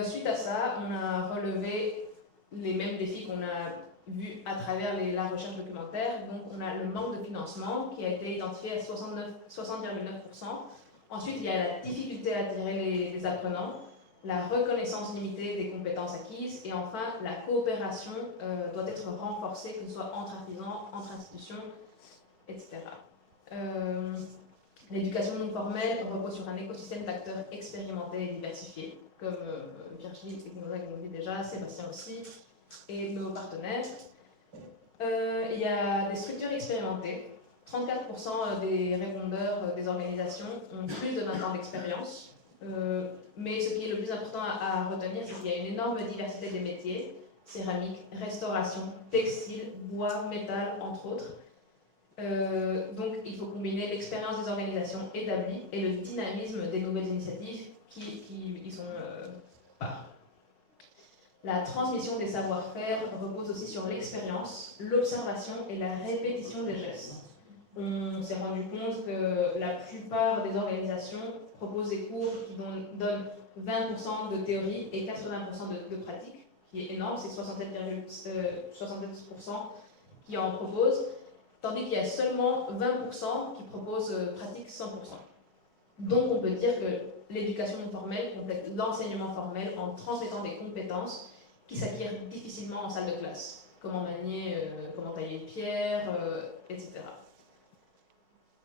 Suite à ça, on a relevé les mêmes défis qu'on a vus à travers la recherche documentaire. Donc, on a le manque de financement qui a été identifié à 60,9%. Ensuite, il y a la difficulté à attirer les apprenants, la reconnaissance limitée des compétences acquises et enfin, la coopération doit être renforcée, que ce soit entre artisans, entre institutions, etc. L'éducation non formelle repose sur un écosystème d'acteurs expérimentés et diversifiés, comme Virginie et Gonzague l'ont dit déjà, Sébastien aussi, et nos partenaires. Il y a des structures expérimentées. 34% des répondeurs des organisations ont plus de 20 ans d'expérience. Mais ce qui est le plus important à retenir, c'est qu'il y a une énorme diversité des métiers, céramique, restauration, textile, bois, métal, entre autres. Donc, il faut combiner l'expérience des organisations établies et le dynamisme des nouvelles initiatives qui y sont par. La transmission des savoir-faire repose aussi sur l'expérience, l'observation et la répétition des gestes. On s'est rendu compte que la plupart des organisations proposent des cours qui donnent 20% de théorie et 80% de pratique, qui est énorme, c'est 67% qui en proposent. tandis qu'il y a seulement 20% qui proposent pratique 100%. Donc on peut dire que l'éducation non formelle complète l'enseignement formel en transmettant des compétences qui s'acquièrent difficilement en salle de classe. Comment manier, comment tailler une pierre, etc.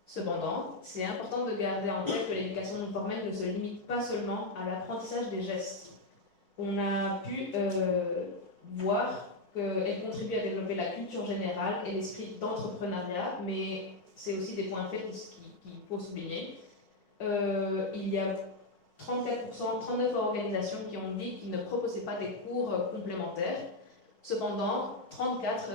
Cependant, c'est important de garder en tête que l'éducation non formelle ne se limite pas seulement à l'apprentissage des gestes. On a pu voir qu'elle contribue à développer la culture générale et l'esprit d'entrepreneuriat, mais c'est aussi des points faibles qu'il faut souligner. Il y a 34%, 39 organisations qui ont dit qu'ils ne proposaient pas des cours complémentaires. Cependant, 34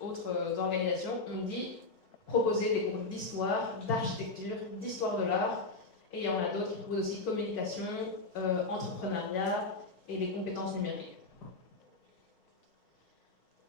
autres organisations ont dit proposer des cours d'histoire, d'architecture, d'histoire de l'art, et il y en a d'autres qui proposent aussi communication, entrepreneuriat et les compétences numériques.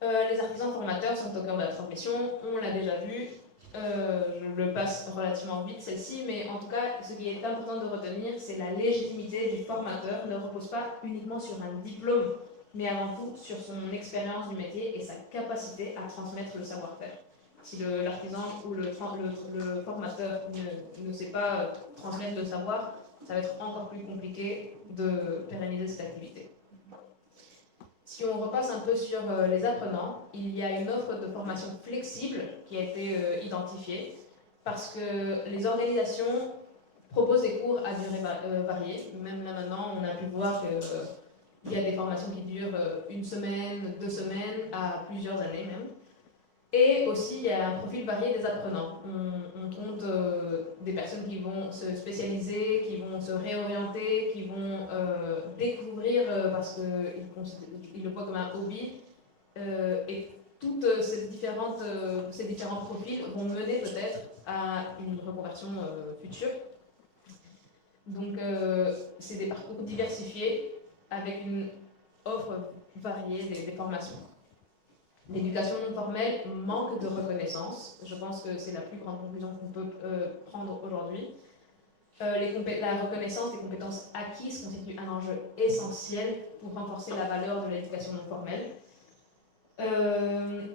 Les artisans formateurs sont au cœur de la transmission, on l'a déjà vu, je le passe relativement vite celle-ci, mais en tout cas, ce qui est important de retenir, c'est la légitimité du formateur ne repose pas uniquement sur un diplôme, mais avant tout sur son expérience du métier et sa capacité à transmettre le savoir-faire. Si l'artisan ou le formateur ne sait pas transmettre le savoir, ça va être encore plus compliqué de pérenniser cette activité. Si on repasse un peu sur les apprenants, il y a une offre de formation flexible qui a été identifiée parce que les organisations proposent des cours à durée variée. Même là maintenant, on a pu voir qu'il y a des formations qui durent 1 semaine, 2 semaines, à plusieurs années même. Et aussi, il y a un profil varié des apprenants. On compte des personnes qui vont se spécialiser, qui vont se réorienter, qui vont découvrir parce qu'ils le voient comme un hobby. Et toutes ces différents profils vont mener peut-être à une reconversion future. Donc, c'est des parcours diversifiés avec une offre variée des formations. L'éducation non formelle manque de reconnaissance. Je pense que c'est la plus grande conclusion qu'on peut prendre aujourd'hui. La reconnaissance des compétences acquises constitue un enjeu essentiel pour renforcer la valeur de l'éducation non formelle.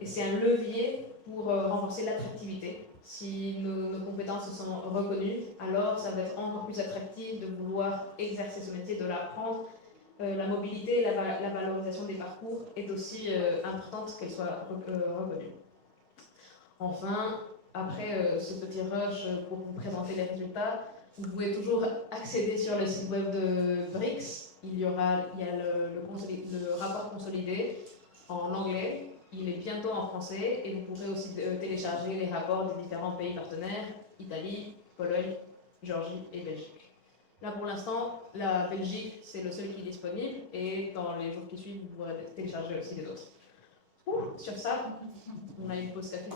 Et c'est un levier pour renforcer l'attractivité. Si nos compétences sont reconnues, alors ça va être encore plus attractif de vouloir exercer ce métier, de l'apprendre. La mobilité, la valorisation des parcours est aussi importante qu'elle soit reconnue. Enfin, après ce petit rush pour vous présenter les résultats, vous pouvez toujours accéder sur le site web de BRICS. Il y a le rapport consolidé en anglais, il est bientôt en français et vous pourrez aussi télécharger les rapports des différents pays partenaires, Italie, Pologne, Géorgie et Belgique. Là, pour l'instant, la Belgique, c'est le seul qui est disponible et dans les jours qui suivent, vous pourrez télécharger aussi les autres. Sur ça, on a une pause café.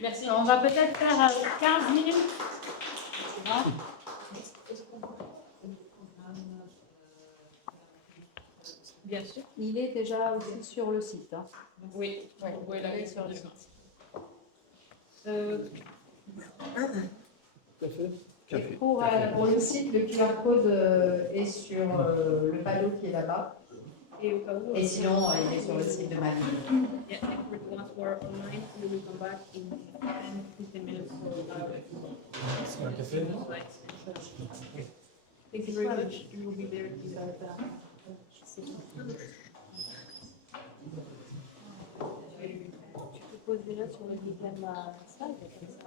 Merci. On va peut-être faire 15 minutes. Bien sûr. Il est déjà aussi sur le site. Hein. Oui, vous pouvez l'amener sur le site. Café. Pour le site, le QR code est sur le panneau qui est là-bas. Et sinon, il est sur le site de Mali. Yeah, if we want more online, we will come back in 10-15 minutes. C'est un café? Thank you very much. You will be there to start that. Tu te poses déjà sur le deuxième slide, comme ça.